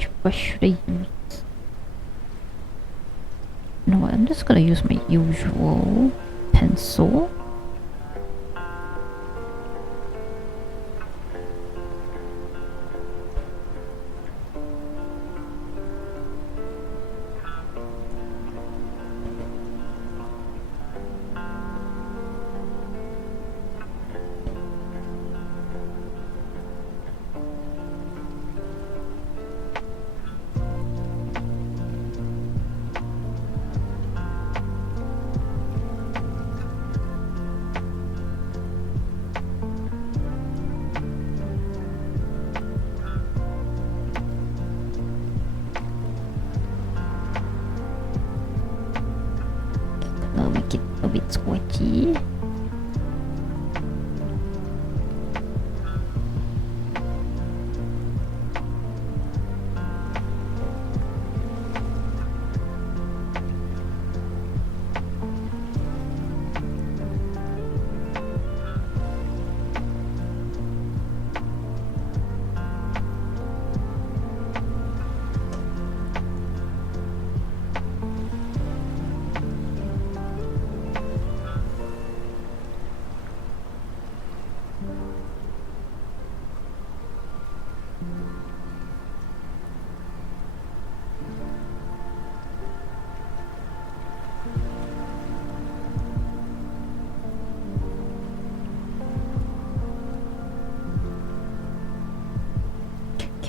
Which brush should I use? You know what, I'm just gonna use my usual pencil. Make it a bit squishy.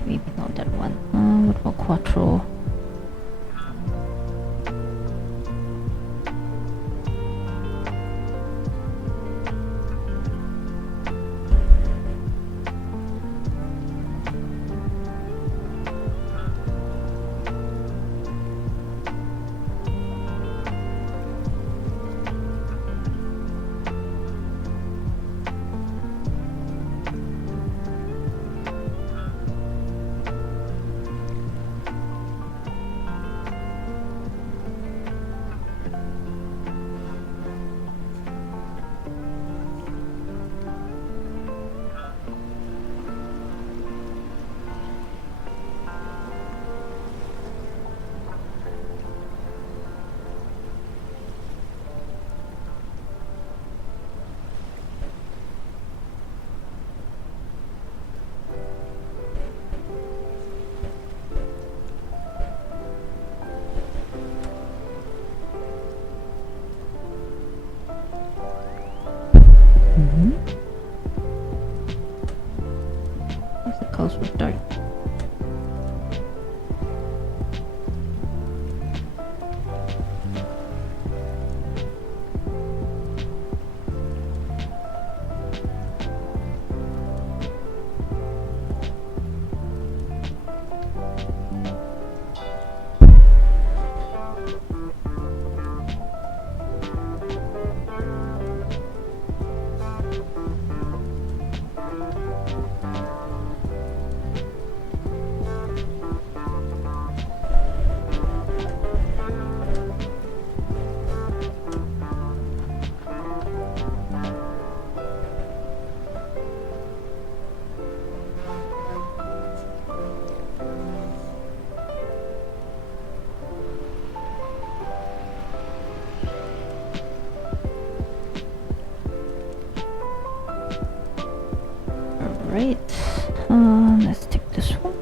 Maybe not that one. What about Quattro? Where's the colors with dark? Alright, let's take this one.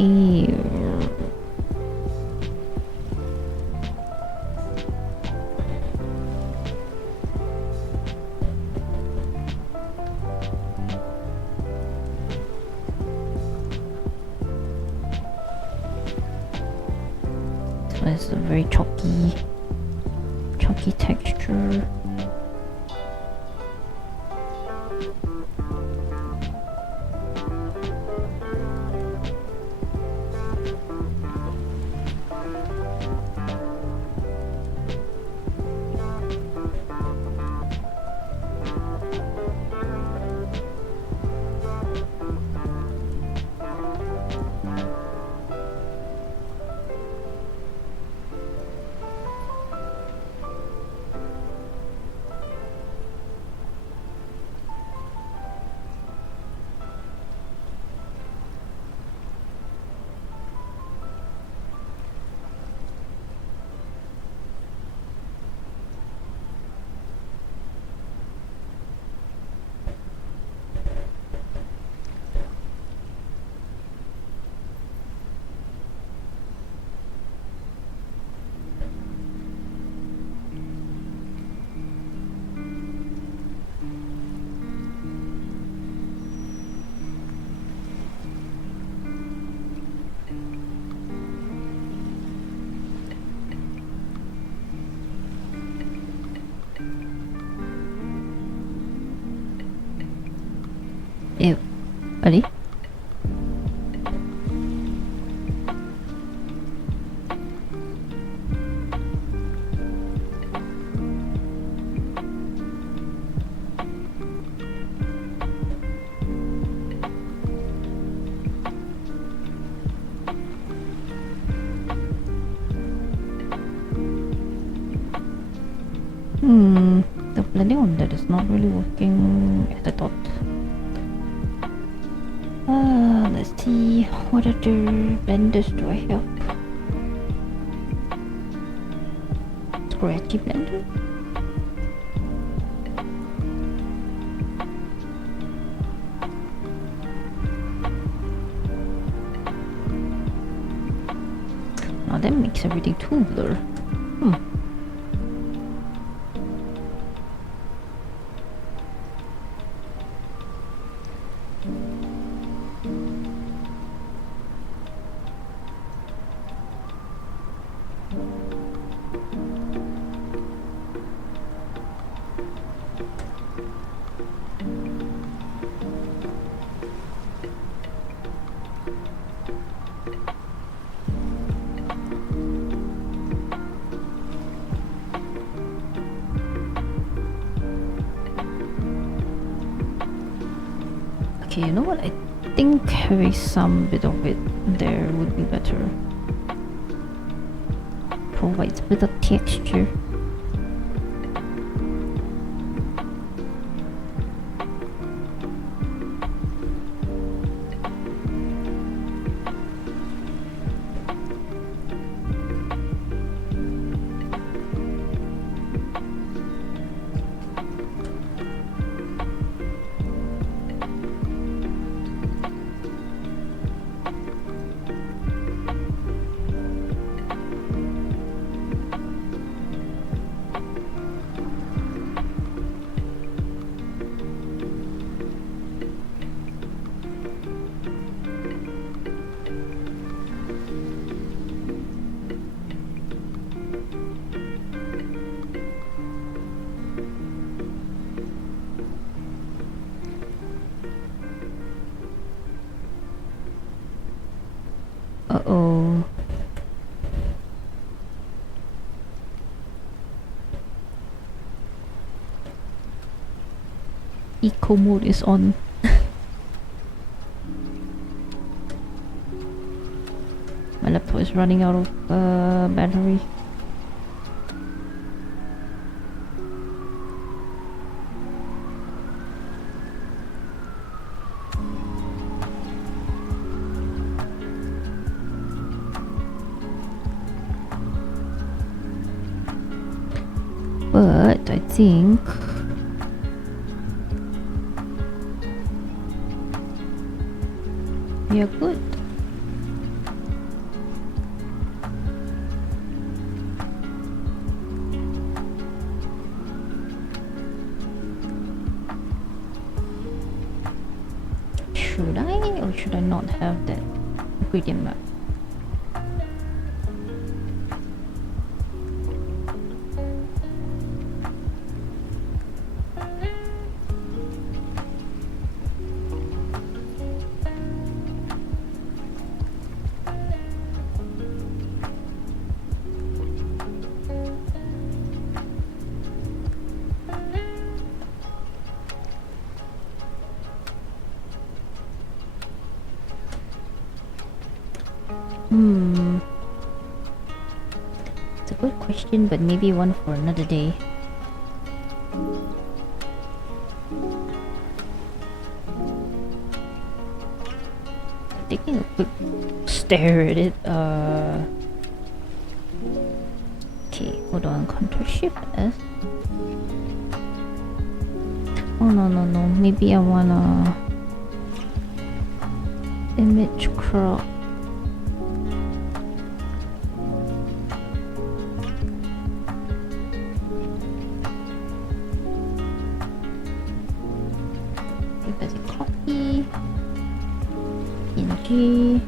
Ear. So it's a very chalky texture. The blending on that is not really working as I thought. Let's see, what other blenders do I have? Scratchy blender? Now that makes everything too blur. Okay, you know what? I think having some bit of it there would be better. Provides a bit of texture. Uh-oh. Eco mode is on. My laptop is running out of battery. But I think we are good. Should I or should I not have that ingredient map? It's a good question, but maybe one for another day. Taking a quick stare at it. Okay, hold on. Control Shift S. Oh no. Maybe I wanna image crop. As a copy, PNG.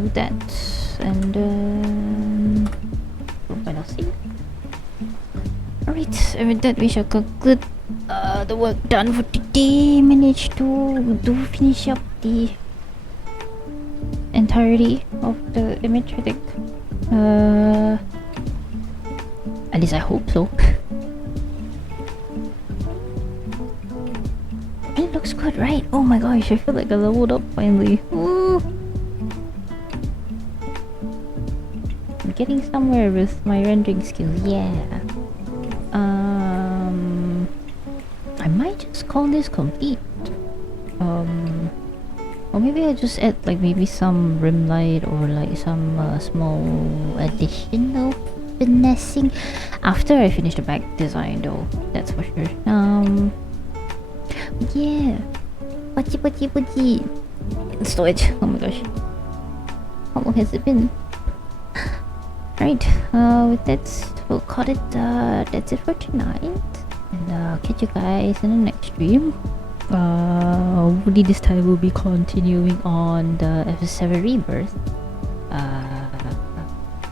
do that, and final scene. Alright, and with that we shall conclude the work done for today. Managed to finish up the entirety of the image, I think. At least I hope so. It looks good, right? Oh my gosh, I feel like I leveled up finally. Woo! I'm getting somewhere with my rendering skills, yeah. I might just call this complete. Or maybe I just add like maybe some rim light or like some small additional finessing after I finish the back design though, that's for sure. Yeah. Pachi. Storage. Oh my gosh. How long has it been? Right. With that, we'll call it. That's it for tonight. And I'll catch you guys in the next stream. Hopefully this time we'll be continuing on the FS7 Rebirth.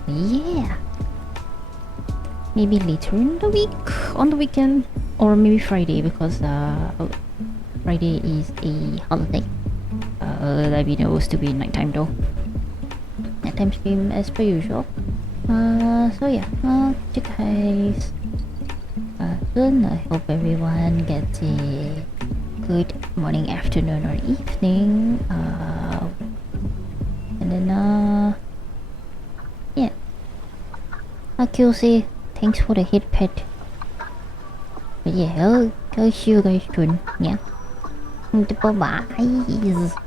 Yeah. Maybe later in the week, on the weekend, or maybe Friday because Friday is a holiday. That we know to be nighttime though. Nighttime stream as per usual. So yeah, you guys soon. I hope everyone gets a good morning, afternoon, or evening. And then yeah. QC, thanks for the hit pet. But yeah, I'll see you guys soon. Yeah. Bye bye.